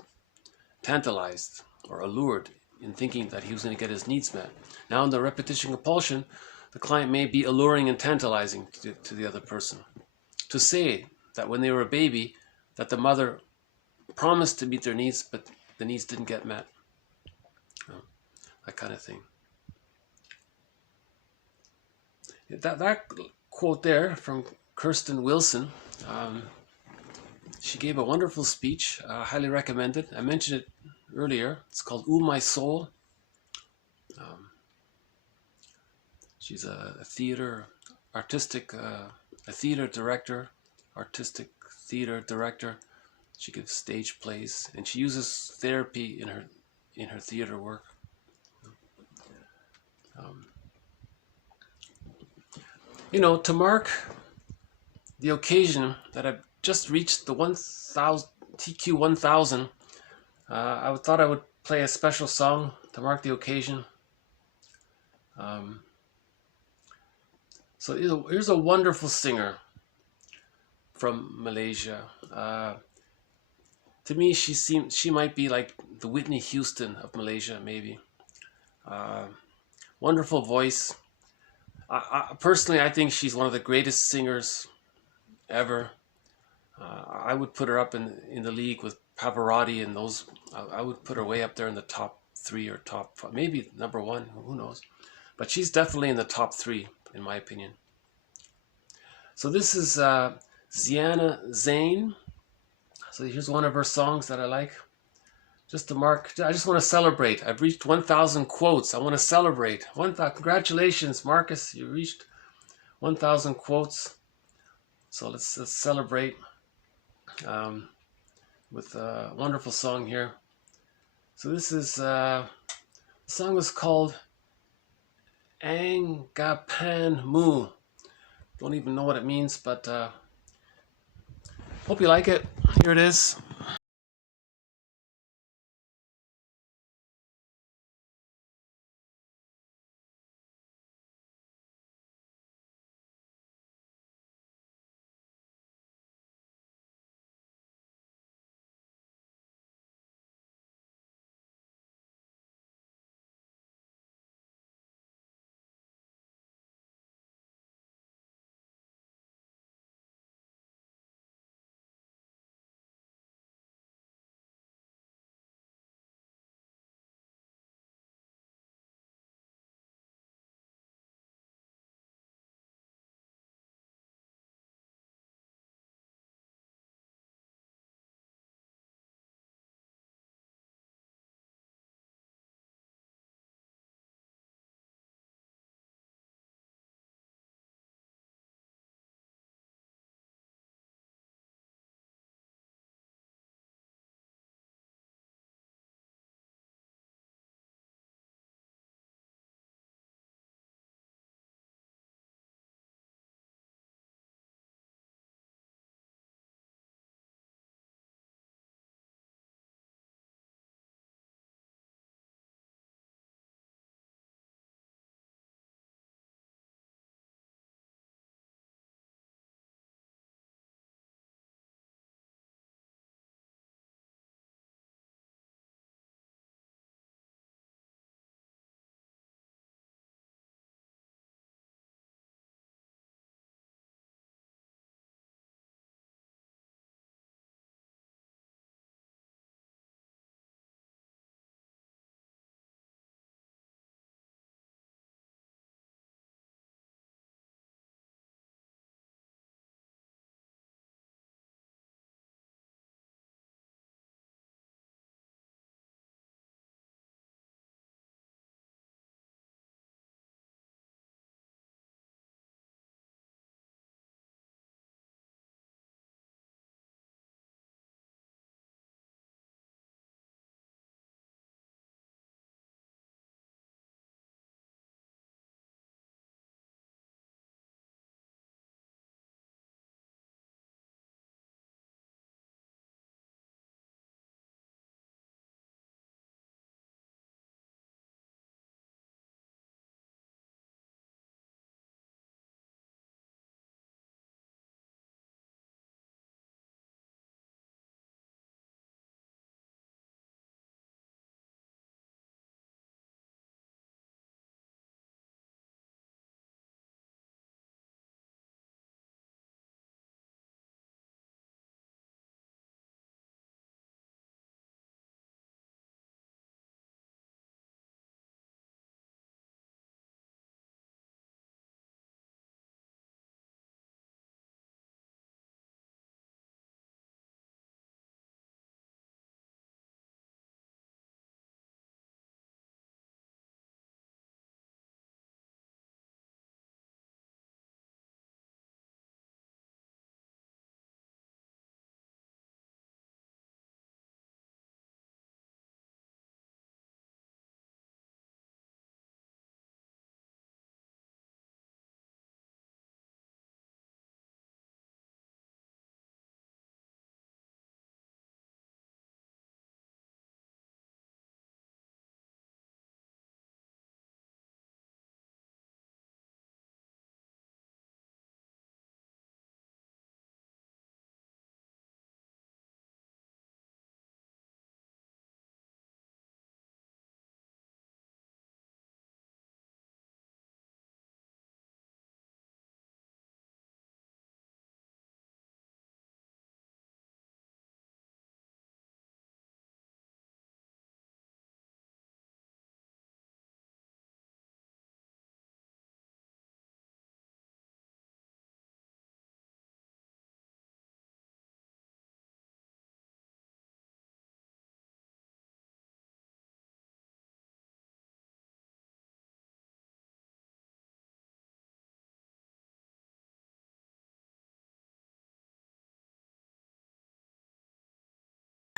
tantalized or allured in thinking that he was going to get his needs met. Now in the repetition compulsion, the client may be alluring and tantalizing to the other person. To say that when they were a baby, that the mother promised to meet their needs, but the needs didn't get met. That kind of thing. That quote there from Kirsten Wilson, she gave a wonderful speech. Highly recommend it. I mentioned it earlier. It's called "Ooh My Soul." She's a theater director, artistic theater director. She gives stage plays, and she uses therapy in her theater work. To mark the occasion that I've just reached the 1000 TQ 1000, I thought I would play a special song to mark the occasion. So here's a wonderful singer from Malaysia. To me, she might be like the Whitney Houston of Malaysia, maybe. Wonderful voice. Personally, I think she's one of the greatest singers ever. I would put her up in the league with Pavarotti and those. I would put her way up there in the top 3 or top 5, maybe number 1. Who knows? But she's definitely in the top 3, in my opinion. So this is Ziana Zain. So here's one of her songs that I like. Just to mark, I just want to celebrate. I've reached 1,000 quotes. I want to celebrate. Congratulations, Marcus. You reached 1,000 quotes. So let's celebrate with a wonderful song here. So this is, the song is called Anggapan Mu. Don't even know what it means, but hope you like it. Here it is.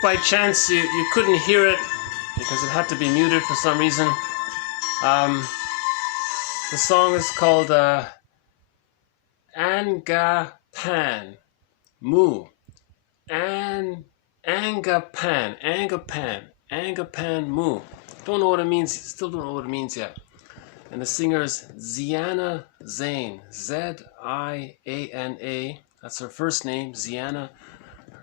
by chance you couldn't hear it because it had to be muted for some reason, the song is called Angapan Mu. Angapan Mu. Don't know what it means, still don't know what it means yet. And the singer is Ziana Zain, Z-I-A-N-A. That's her first name, Ziana.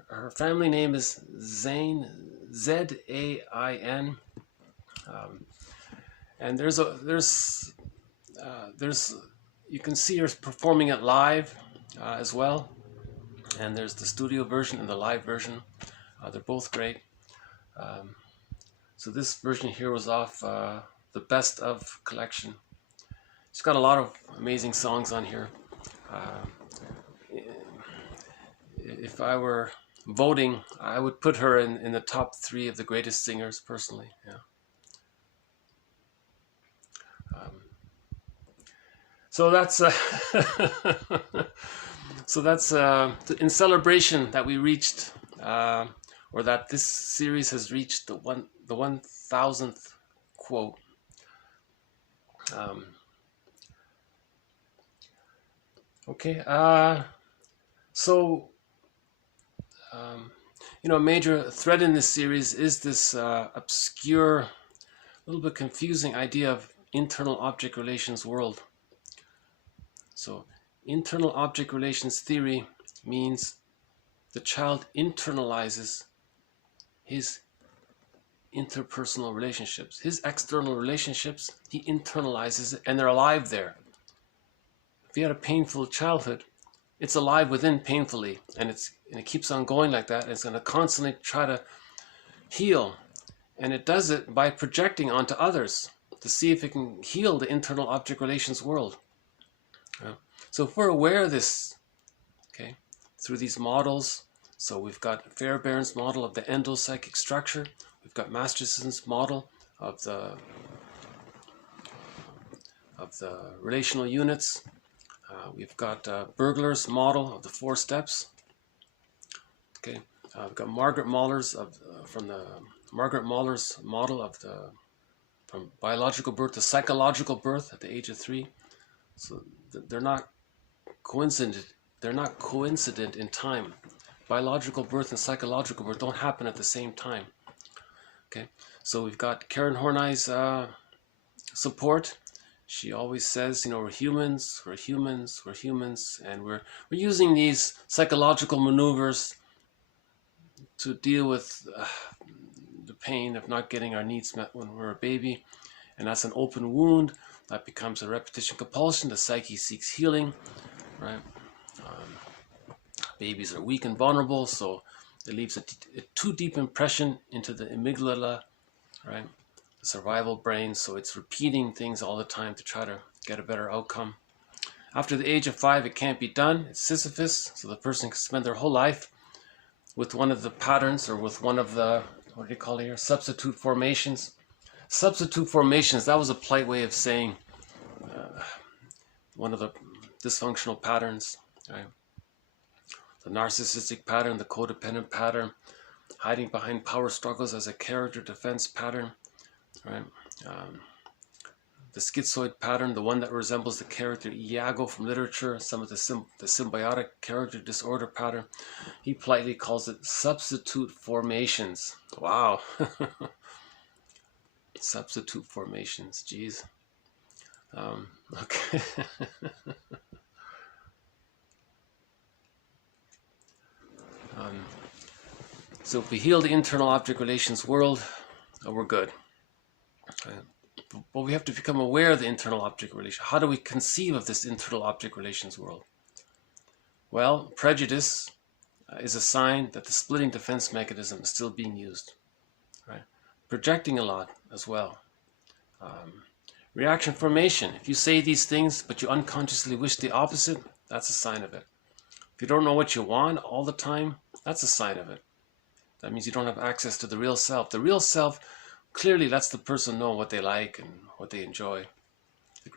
Her family name is Zain, Z-A-I-N. And there's you can see her performing it live as well. And there's the studio version and the live version. They're both great. So this version here was off the Best of collection. She's got a lot of amazing songs on here. If I were voting, I would put her in the top 3 of the greatest singers personally. Yeah. So that's in celebration that we reached, or that this series has reached the 1000th quote. Okay. A major thread in this series is this obscure, a little bit confusing idea of internal object relations world. So internal object relations theory means the child internalizes his interpersonal relationships, his external relationships, he internalizes it, and they're alive there. If you had a painful childhood, it's alive within painfully, and it keeps on going like that. It's going to constantly try to heal, and it does it by projecting onto others to see if it can heal the internal object relations world. So if we're aware of this, okay, through these models, so we've got Fairbairn's model of the endopsychic structure, we've got Masterson's model of the relational units, we've got Burglar's model of the 4 steps. Okay, we've got Margaret Mahler's model of from biological birth to psychological birth at the age of 3. So they're not coincident. They're not coincident in time. Biological birth and psychological birth don't happen at the same time. Okay, so we've got Karen Horney's support. She always says, we're humans, and we're using these psychological maneuvers to deal with the pain of not getting our needs met when we're a baby, and that's an open wound that becomes a repetition compulsion. The psyche seeks healing, right? Babies are weak and vulnerable, so it leaves a too deep impression into the amygdala, right? The survival brain, so it's repeating things all the time to try to get a better outcome. After the age of 5, it can't be done. It's Sisyphus, so the person can spend their whole life with one of the patterns, or with one of the, what do you call it here, substitute formations. Substitute formations, that was a polite way of saying one of the dysfunctional patterns, right? The narcissistic pattern, the codependent pattern, hiding behind power struggles as a character defense pattern, right? The schizoid pattern, the one that resembles the character Iago from literature, some of the symbiotic character disorder pattern. He politely calls it substitute formations. Wow. Substitute formations, geez. Okay. So if we heal the internal object relations world, we're good. But we have to become aware of the internal object relation. How do we conceive of this internal object relations world? Well, prejudice is a sign that the splitting defense mechanism is still being used, right? Projecting a lot as well. Reaction formation. If you say these things, but you unconsciously wish the opposite, that's a sign of it. If you don't know what you want all the time, that's a sign of it. That means you don't have access to the real self. The real self clearly lets the person know what they like and what they enjoy.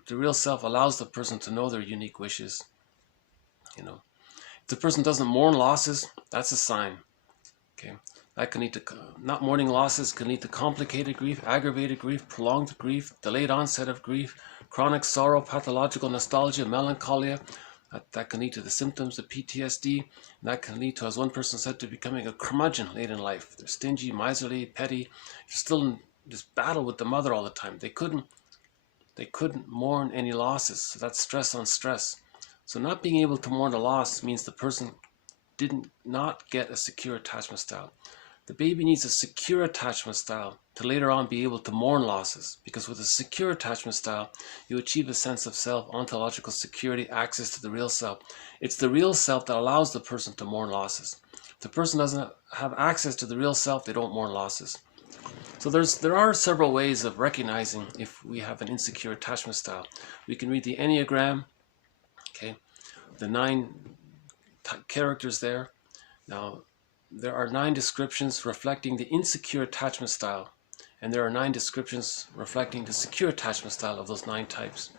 The real self allows the person to know their unique wishes. If the person doesn't mourn losses, that's a sign. Okay, That can lead to, not mourning losses can lead to complicated grief, aggravated grief, prolonged grief, delayed onset of grief, chronic sorrow, pathological nostalgia, melancholia. That can lead to the symptoms of PTSD. And that can lead to, as one person said, to becoming a curmudgeon late in life. They're stingy, miserly, petty. You're still in this battle with the mother all the time. They couldn't mourn any losses. So that's stress on stress. So not being able to mourn a loss means the person did not get a secure attachment style. The baby needs a secure attachment style to later on be able to mourn losses, because with a secure attachment style, you achieve a sense of self, ontological security, access to the real self. It's the real self that allows the person to mourn losses. If the person doesn't have access to the real self, they don't mourn losses. So there are several ways of recognizing if we have an insecure attachment style. We can read the Enneagram, okay, the 9 characters there. Now, there are 9 descriptions reflecting the insecure attachment style, and there are 9 descriptions reflecting the secure attachment style of those 9 types.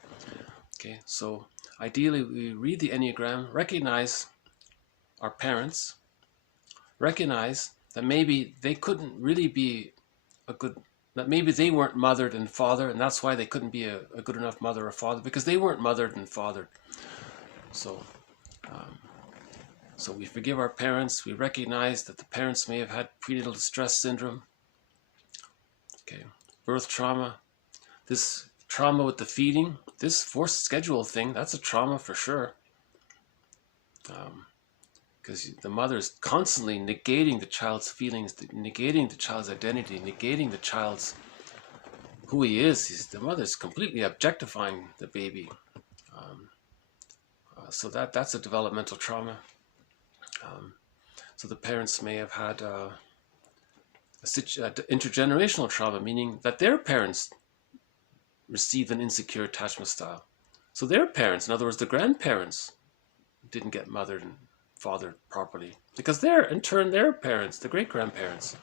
Okay, so ideally we read the Enneagram, recognize our parents, recognize that maybe they couldn't really be that maybe they weren't mothered and fathered, and that's why they couldn't be a good enough mother or father, because they weren't mothered and fathered. So we forgive our parents. We recognize that the parents may have had prenatal distress syndrome. Okay, birth trauma. This trauma with the feeding, this forced schedule thing, that's a trauma for sure. Because the mother is constantly negating the child's feelings, negating the child's identity, negating the child's who he is. The mother's completely objectifying the baby. So that's a developmental trauma. So the parents may have had intergenerational trauma, meaning that their parents received an insecure attachment style. So their parents, in other words, the grandparents, didn't get mothered and fathered properly, because they're, in turn, their parents, the great-grandparents.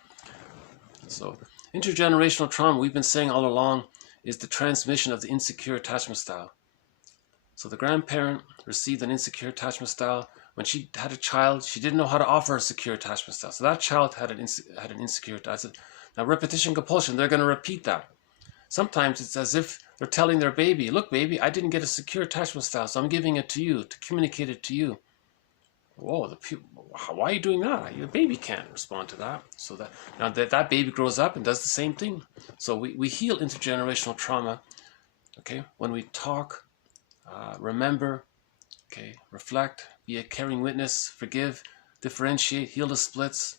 So intergenerational trauma, we've been saying all along, is the transmission of the insecure attachment style. So the grandparent received an insecure attachment style. When she had a child, she didn't know how to offer a secure attachment style. So that child had an insecure attachment. Now, repetition compulsion, they're going to repeat that. Sometimes it's as if they're telling their baby, look, baby, I didn't get a secure attachment style, so I'm giving it to you, to communicate it to you. Whoa, why are you doing that? Your baby can't respond to that. So that baby grows up and does the same thing. So we heal intergenerational trauma, okay, when we talk, remember, okay, reflect, be a caring witness, forgive, differentiate, heal the splits,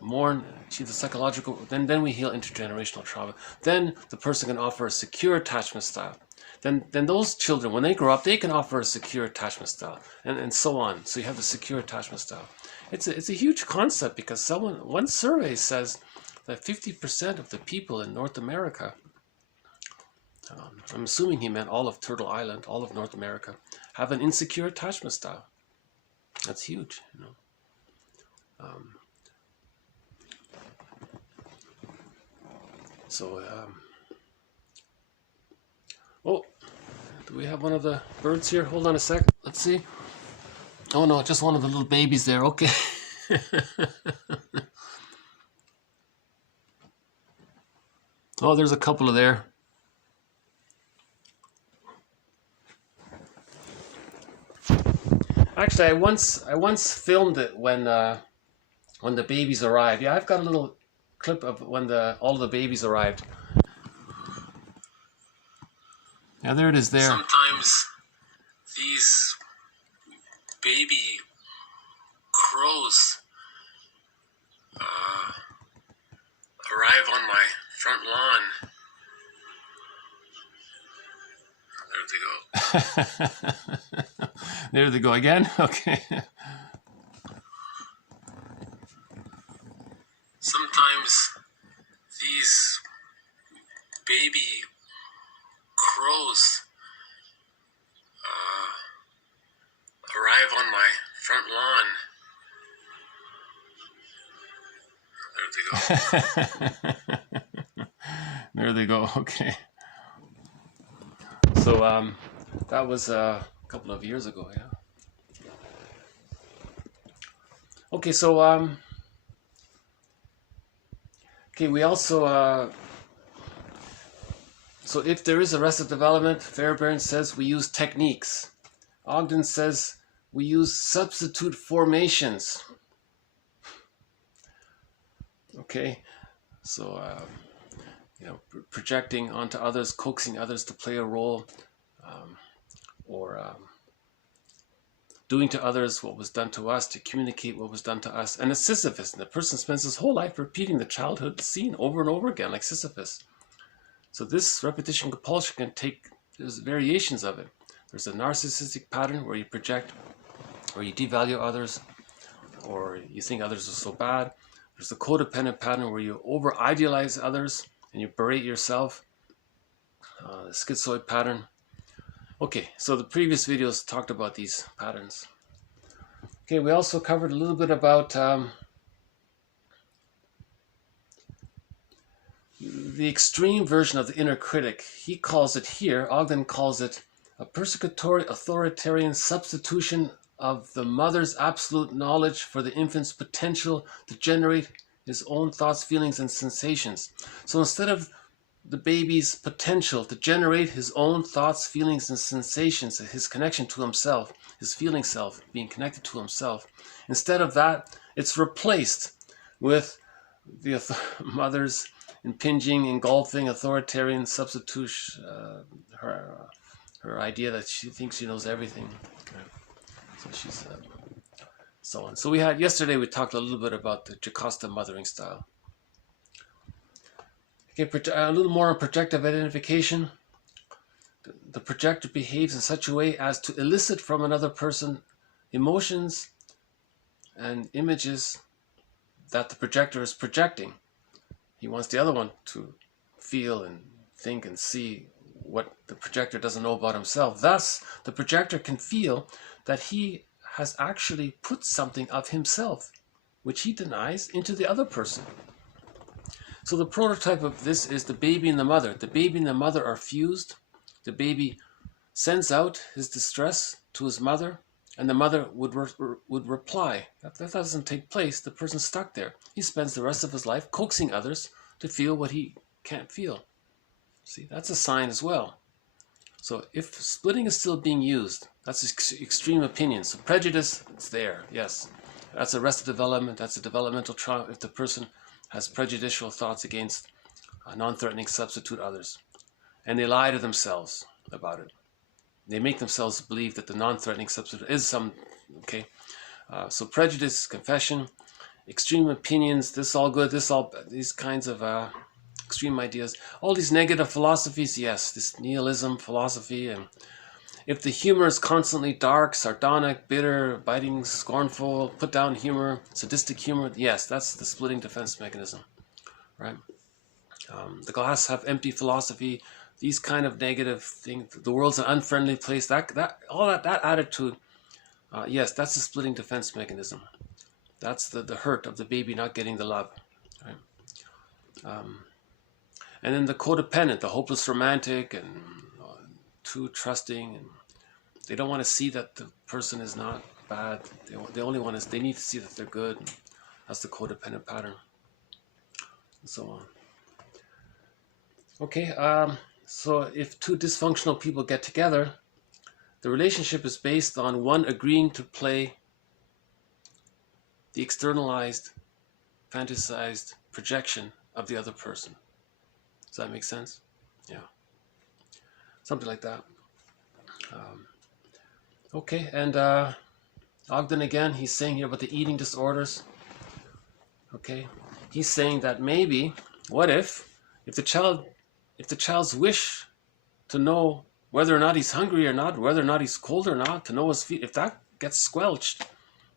mourn, achieve the psychological, then we heal intergenerational trauma. Then the person can offer a secure attachment style. Then those children, when they grow up, they can offer a secure attachment style, and so on. So you have the secure attachment style. It's a huge concept, because one survey says that 50% of the people in North America, I'm assuming he meant all of Turtle Island, all of North America, have an insecure attachment style. That's huge, you know. Oh, do we have one of the birds here? Hold on a sec. Let's see. Oh no, just one of the little babies there. Okay. Oh, there's a couple of there. Actually, I once filmed it when the babies arrived. Yeah, I've got a little clip of when all of the babies arrived. Yeah, there it is there. Sometimes these baby crows arrive on my front lawn. There they go. There they go again? Okay. Sometimes these baby crows arrive on my front lawn. There they go. There they go. Okay. So that was a couple of years ago, yeah. Okay, so Okay, we also, so if there is arrested development, Fairbairn says we use techniques. Ogden says we use substitute formations. Okay, so, you know, projecting onto others, coaxing others to play a role, or doing to others what was done to us, to communicate what was done to us. And it's Sisyphus. And the person spends his whole life repeating the childhood scene over and over again, like Sisyphus. So this repetition compulsion can take, there's variations of it. There's a narcissistic pattern where you project, or you devalue others, or you think others are so bad. There's the codependent pattern where you over-idealize others and you berate yourself. The schizoid pattern. Okay, so the previous videos talked about these patterns. Okay, we also covered a little bit about the extreme version of the inner critic. He calls it here, Ogden calls it a persecutory authoritarian substitution of the mother's absolute knowledge for the infant's potential to generate his own thoughts, feelings, and sensations. So instead of the baby's potential to generate his own thoughts, feelings, and sensations, his connection to himself, his feeling self, being connected to himself, instead of that, it's replaced with the mother's impinging, engulfing, authoritarian substitution, her idea that she thinks she knows everything. So she's so on. So we had yesterday we talked a little bit about the Jocasta mothering style. Okay, a little more on projective identification. The projector behaves in such a way as to elicit from another person emotions and images that the projector is projecting. He wants the other one to feel and think and see what the projector doesn't know about himself. Thus, the projector can feel that he has actually put something of himself, which he denies, into the other person. So the prototype of this is the baby and the mother. The baby and the mother are fused. The baby sends out his distress to his mother, and the mother would reply. That doesn't take place. The person's stuck there. He spends the rest of his life coaxing others to feel what he can't feel. See, that's a sign as well. So if splitting is still being used, that's extreme opinion. So prejudice, it's there, yes. That's arrested development. That's a developmental trauma if the person has prejudicial thoughts against non-threatening substitute others. And they lie to themselves about it. They make themselves believe that the non-threatening substitute is some, okay. So prejudice, confession, extreme opinions, this all good, this all, these kinds of extreme ideas. All these negative philosophies, yes, this nihilism philosophy. And if the humor is constantly dark, sardonic, bitter, biting, scornful, put down humor, sadistic humor, yes, that's the splitting defense mechanism, right? The glass half empty philosophy, these kind of negative things, the world's an unfriendly place, that attitude, yes, that's the splitting defense mechanism. That's the hurt of the baby not getting the love, right? And then the codependent, the hopeless romantic, and too trusting, and they don't want to see that the person is not bad. They only want to, they need to see that they're good. That's the codependent pattern, and so on. Okay, so if two dysfunctional people get together, the relationship is based on one agreeing to play the externalized, fantasized projection of the other person. Does that make sense? Yeah. Something like that. Okay, and Ogden again, he's saying here about the eating disorders. Okay, he's saying that maybe, what if the child's wish to know whether or not he's hungry or not, whether or not he's cold or not, to know his feet, if that gets squelched,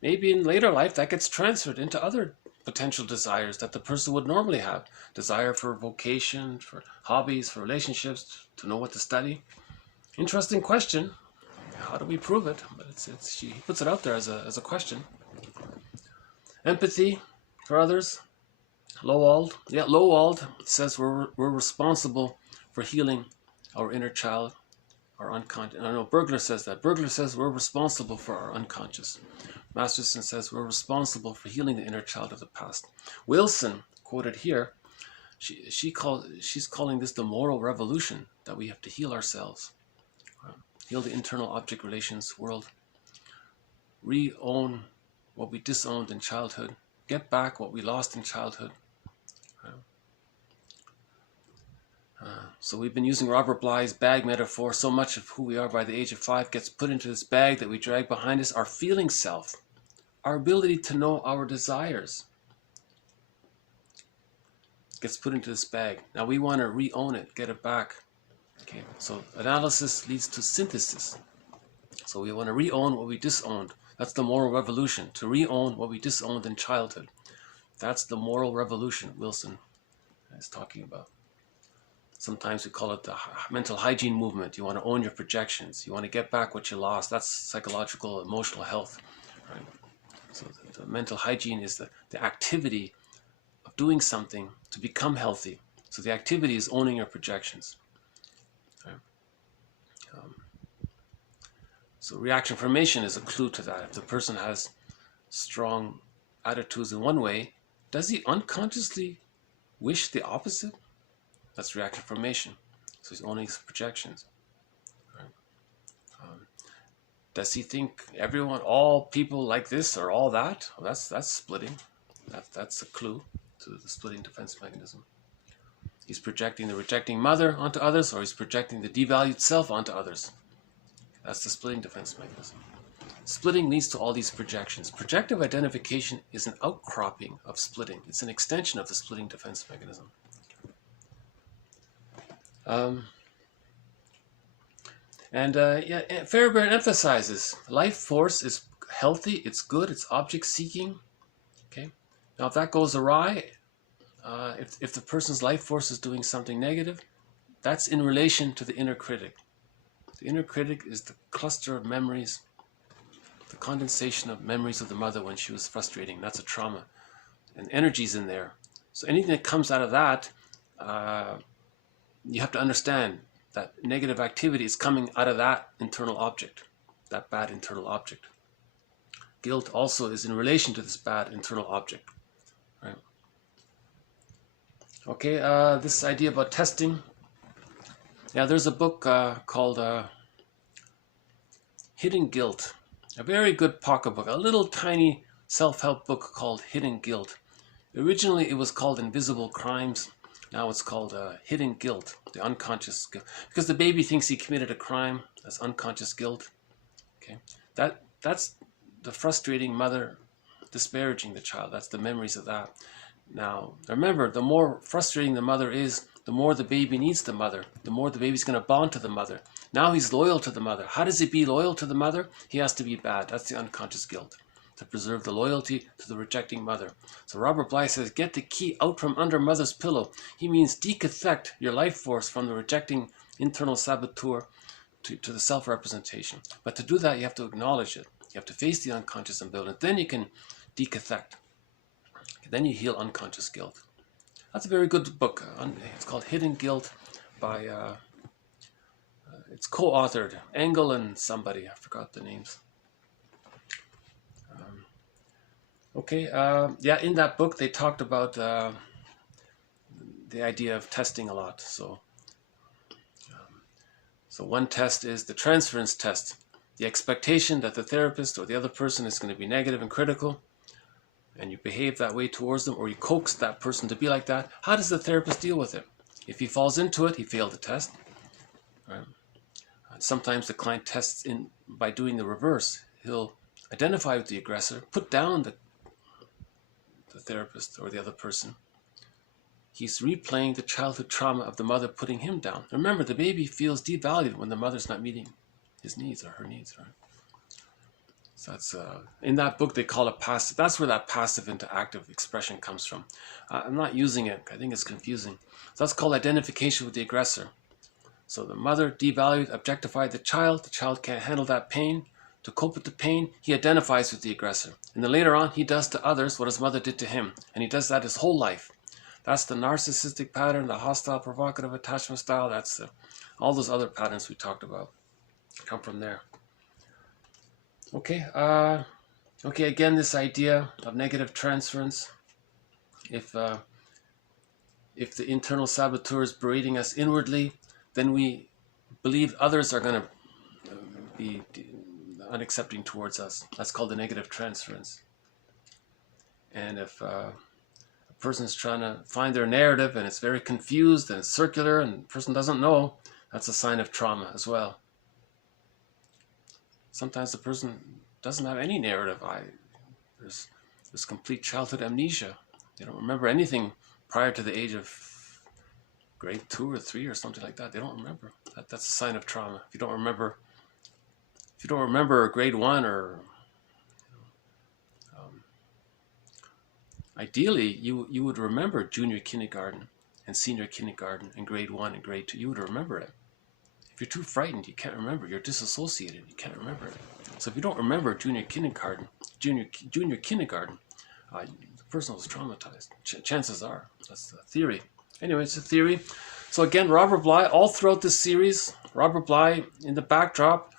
maybe in later life that gets transferred into other potential desires that the person would normally have. Desire for vocation, for hobbies, for relationships, to know what to study. Interesting question. How do we prove it? But he puts it out there as a question. Empathy for others. Lowald says we're responsible for healing our inner child, our unconscious. I know Bergler says that. Bergler says we're responsible for our unconscious. Masterson says we're responsible for healing the inner child of the past. Wilson, quoted here, she's calling this the moral revolution, that we have to heal ourselves, heal the internal object relations world, re-own what we disowned in childhood, get back what we lost in childhood. So we've been using Robert Bly's bag metaphor. So much of who we are by the age of 5 gets put into this bag that we drag behind us. Our feeling self, our ability to know our desires, gets put into this bag. Now we want to re-own it, get it back. Okay, so analysis leads to synthesis. So we want to re-own what we disowned. That's the moral revolution, to re-own what we disowned in childhood. That's the moral revolution Wilson is talking about. Sometimes we call it the mental hygiene movement. You want to own your projections. You want to get back what you lost. That's psychological, emotional health. Right? So the mental hygiene is the activity of doing something to become healthy. So the activity is owning your projections. Right? So reaction formation is a clue to that. If the person has strong attitudes in one way, does he unconsciously wish the opposite? That's reaction formation. So he's owning his projections. Right? Does he think everyone, all people like this or all that? Well, that's splitting. That's a clue to the splitting defense mechanism. He's projecting the rejecting mother onto others, or he's projecting the devalued self onto others. That's the splitting defense mechanism. Splitting leads to all these projections. Projective identification is an outcropping of splitting. It's an extension of the splitting defense mechanism. Fairbairn emphasizes life force is healthy, it's good, it's object seeking. Okay. Now, if that goes awry, if the person's life force is doing something negative, that's in relation to the inner critic. The inner critic is the cluster of memories, the condensation of memories of the mother when she was frustrating. That's a trauma, and energy's in there. So anything that comes out of that, you have to understand that negative activity is coming out of that internal object, that bad internal object. Guilt also is in relation to this bad internal object. Right? Okay, this idea about testing. Yeah, there's a book called Hidden Guilt. A very good pocketbook, a little tiny self-help book called Hidden Guilt. Originally it was called Invisible Crimes. Now it's called hidden guilt, the unconscious guilt. Because the baby thinks he committed a crime, that's unconscious guilt. Okay, that's the frustrating mother disparaging the child. That's the memories of that. Now, remember, the more frustrating the mother is, the more the baby needs the mother. The more the baby's going to bond to the mother. Now he's loyal to the mother. How does he be loyal to the mother? He has to be bad. That's the unconscious guilt, to preserve the loyalty to the rejecting mother. So Robert Bly says, get the key out from under mother's pillow. He means decathect your life force from the rejecting internal saboteur to the self-representation. But to do that, you have to acknowledge it. You have to face the unconscious and build it. Then you can decathect. Then you heal unconscious guilt. That's a very good book. It's called Hidden Guilt by, it's co-authored, Engel and somebody, I forgot the names. In that book they talked about the idea of testing a lot. So one test is the transference test, the expectation that the therapist or the other person is going to be negative and critical, and you behave that way towards them, or you coax that person to be like that. How does the therapist deal with it? If he falls into it, he failed the test. Right? Sometimes the client tests in by doing the reverse. He'll identify with the aggressor, put down the therapist or the other person. He's replaying the childhood trauma of the mother putting him down. Remember, the baby feels devalued when the mother's not meeting his needs or her needs. Right? So that's in that book they call it passive. That's where that passive into active expression comes from. I'm not using it. I think it's confusing. So that's called identification with the aggressor. So the mother devalued, objectified the child. The child can't handle that pain. To cope with the pain, he identifies with the aggressor. And then later on, he does to others what his mother did to him. And he does that his whole life. That's the narcissistic pattern, the hostile, provocative attachment style. That's all those other patterns we talked about come from there. Okay, again, this idea of negative transference. If if the internal saboteur is berating us inwardly, then we believe others are going to be unaccepting towards us. That's called the negative transference. And if a person's trying to find their narrative and it's very confused and circular and the person doesn't know, that's a sign of trauma as well. Sometimes the person doesn't have any narrative. There's complete childhood amnesia. They don't remember anything prior to the age of grade 2 or 3 or something like that. They don't remember. That's a sign of trauma. If you don't remember grade 1 or ideally you would remember junior kindergarten and senior kindergarten and grade 1 and grade 2. You would remember it. If you're too frightened, you can't remember. You're disassociated. You can't remember it. So if you don't remember junior kindergarten, the person was traumatized. Chances are. That's the theory. Anyway, it's a theory. So again, Robert Bly, all throughout this series, Robert Bly in the backdrop.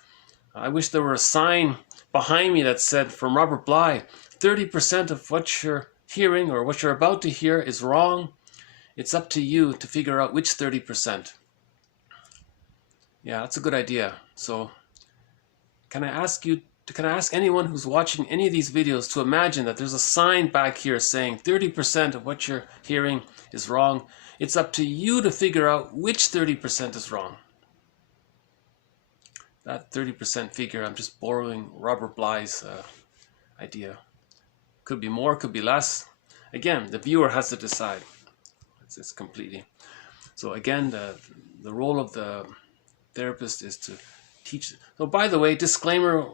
I wish there were a sign behind me that said, from Robert Bly, 30% of what you're hearing or what you're about to hear is wrong. It's up to you to figure out which 30%. Yeah, that's a good idea. So can I ask anyone who's watching any of these videos to imagine that there's a sign back here saying 30% of what you're hearing is wrong. It's up to you to figure out which 30% is wrong. That 30% figure, I'm just borrowing Robert Bly's idea. Could be more, could be less. Again, the viewer has to decide. It's completely. So again, the role of the therapist is to teach. So by the way, disclaimer,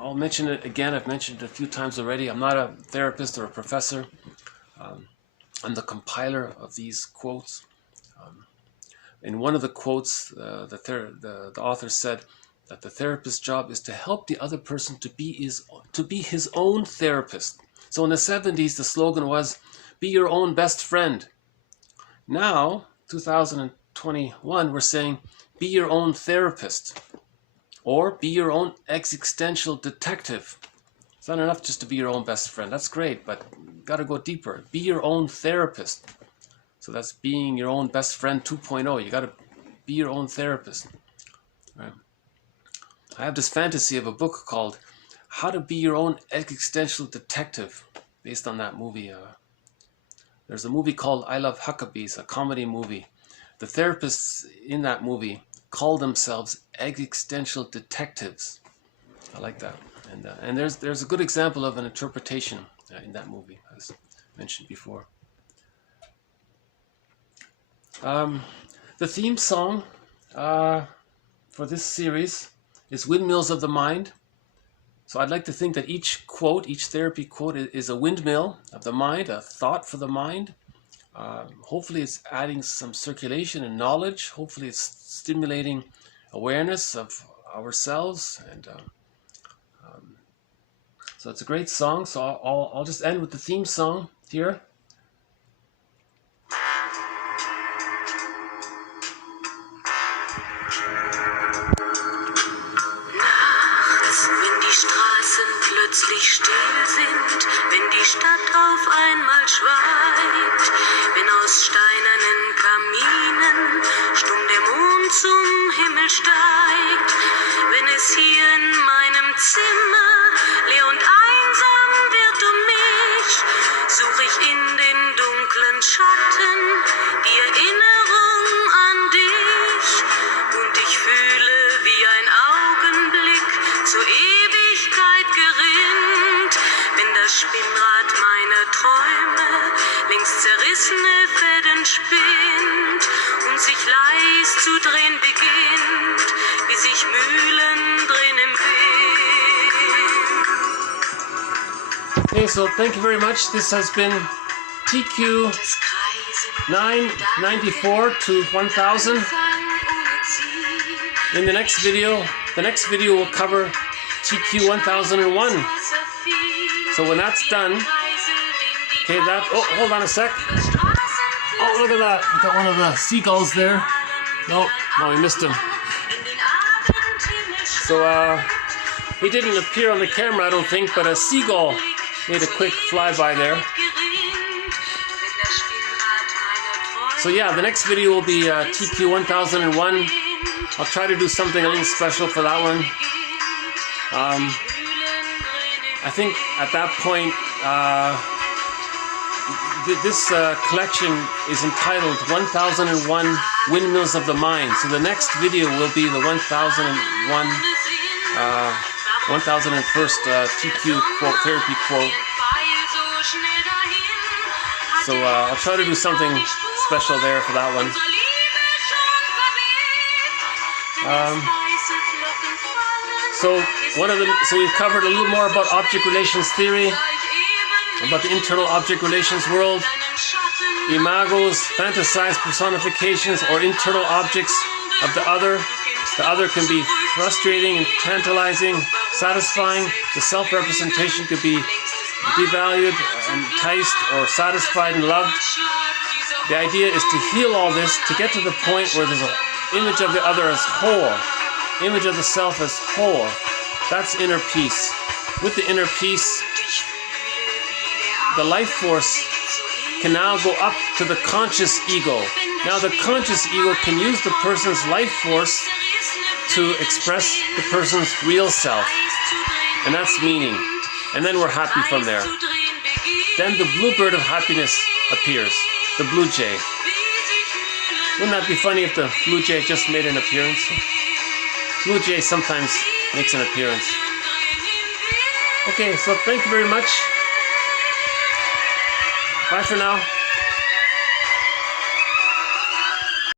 I'll mention it again. I've mentioned it a few times already. I'm not a therapist or a professor. I'm the compiler of these quotes. In one of the quotes, the author said that the therapist's job is to help the other person to be his own therapist. So in the 70s, the slogan was, be your own best friend. Now, 2021, we're saying, be your own therapist. Or be your own existential detective. It's not enough just to be your own best friend. That's great, but you got to go deeper. Be your own therapist. So that's being your own best friend 2.0. You got to be your own therapist. Right? I have this fantasy of a book called How to Be Your Own Existential Detective, based on that movie. There's a movie called I Love Huckabees, a comedy movie. The therapists in that movie call themselves existential detectives. I like that. And there's a good example of an interpretation in that movie, as mentioned before. The theme song for this series is Windmills of the Mind. So I'd like to think that each quote, each therapy quote is a windmill of the mind, a thought for the mind. Hopefully it's adding some circulation and knowledge. Hopefully it's stimulating awareness of ourselves. And so it's a great song. So I'll just end with the theme song here. Plötzlich still sind, wenn die Stadt auf einmal schweigt, wenn aus steinernen Kaminen stumm der Mond zum Himmel steigt, wenn es hier in meinem Zimmer leer und einsam wird um mich, suche ich in den dunklen Schatten die Erinnerung an dich und ich fühle wie ein Augenblick zur Ewigkeit gerinnt, wenn das Spinnrad meiner Träume längst zerrissene Fäden spinnt und sich leis zu drehen beginnt, wie sich Mühlen drehen im Wind. Okay, so thank you very much. This has been TQ 994 to 1000. In the next video will cover TQ 1001. So when that's done, okay, hold on a sec. Oh, look at that. We got one of the seagulls there. No, we missed him. So, he didn't appear on the camera, I don't think, but a seagull made a quick flyby there. So yeah, the next video will be TQ 1001. I'll try to do something a little special for that one. I think at that point, this collection is entitled 1001 Windmills of the Mind. So the next video will be the 1001st TQ quote, therapy quote. So I'll try to do something special there for that one. So we've covered a little more about object relations theory, about the internal object relations world, imagos, fantasized personifications or internal objects of the other. The other can be frustrating and tantalizing, satisfying. The self-representation could be devalued, enticed, or satisfied and loved. The idea is to heal all this, to get to the point where there's an image of the other as whole, image of the self as whole. That's inner peace. With the inner peace, the life force can now go up to the conscious ego. Now the conscious ego can use the person's life force to express the person's real self. And that's meaning. And then we're happy from there. Then the bluebird of happiness appears, the blue jay. Wouldn't that be funny if the blue jay just made an appearance? Blue jay sometimes makes an appearance. Okay, so thank you very much. Bye for now.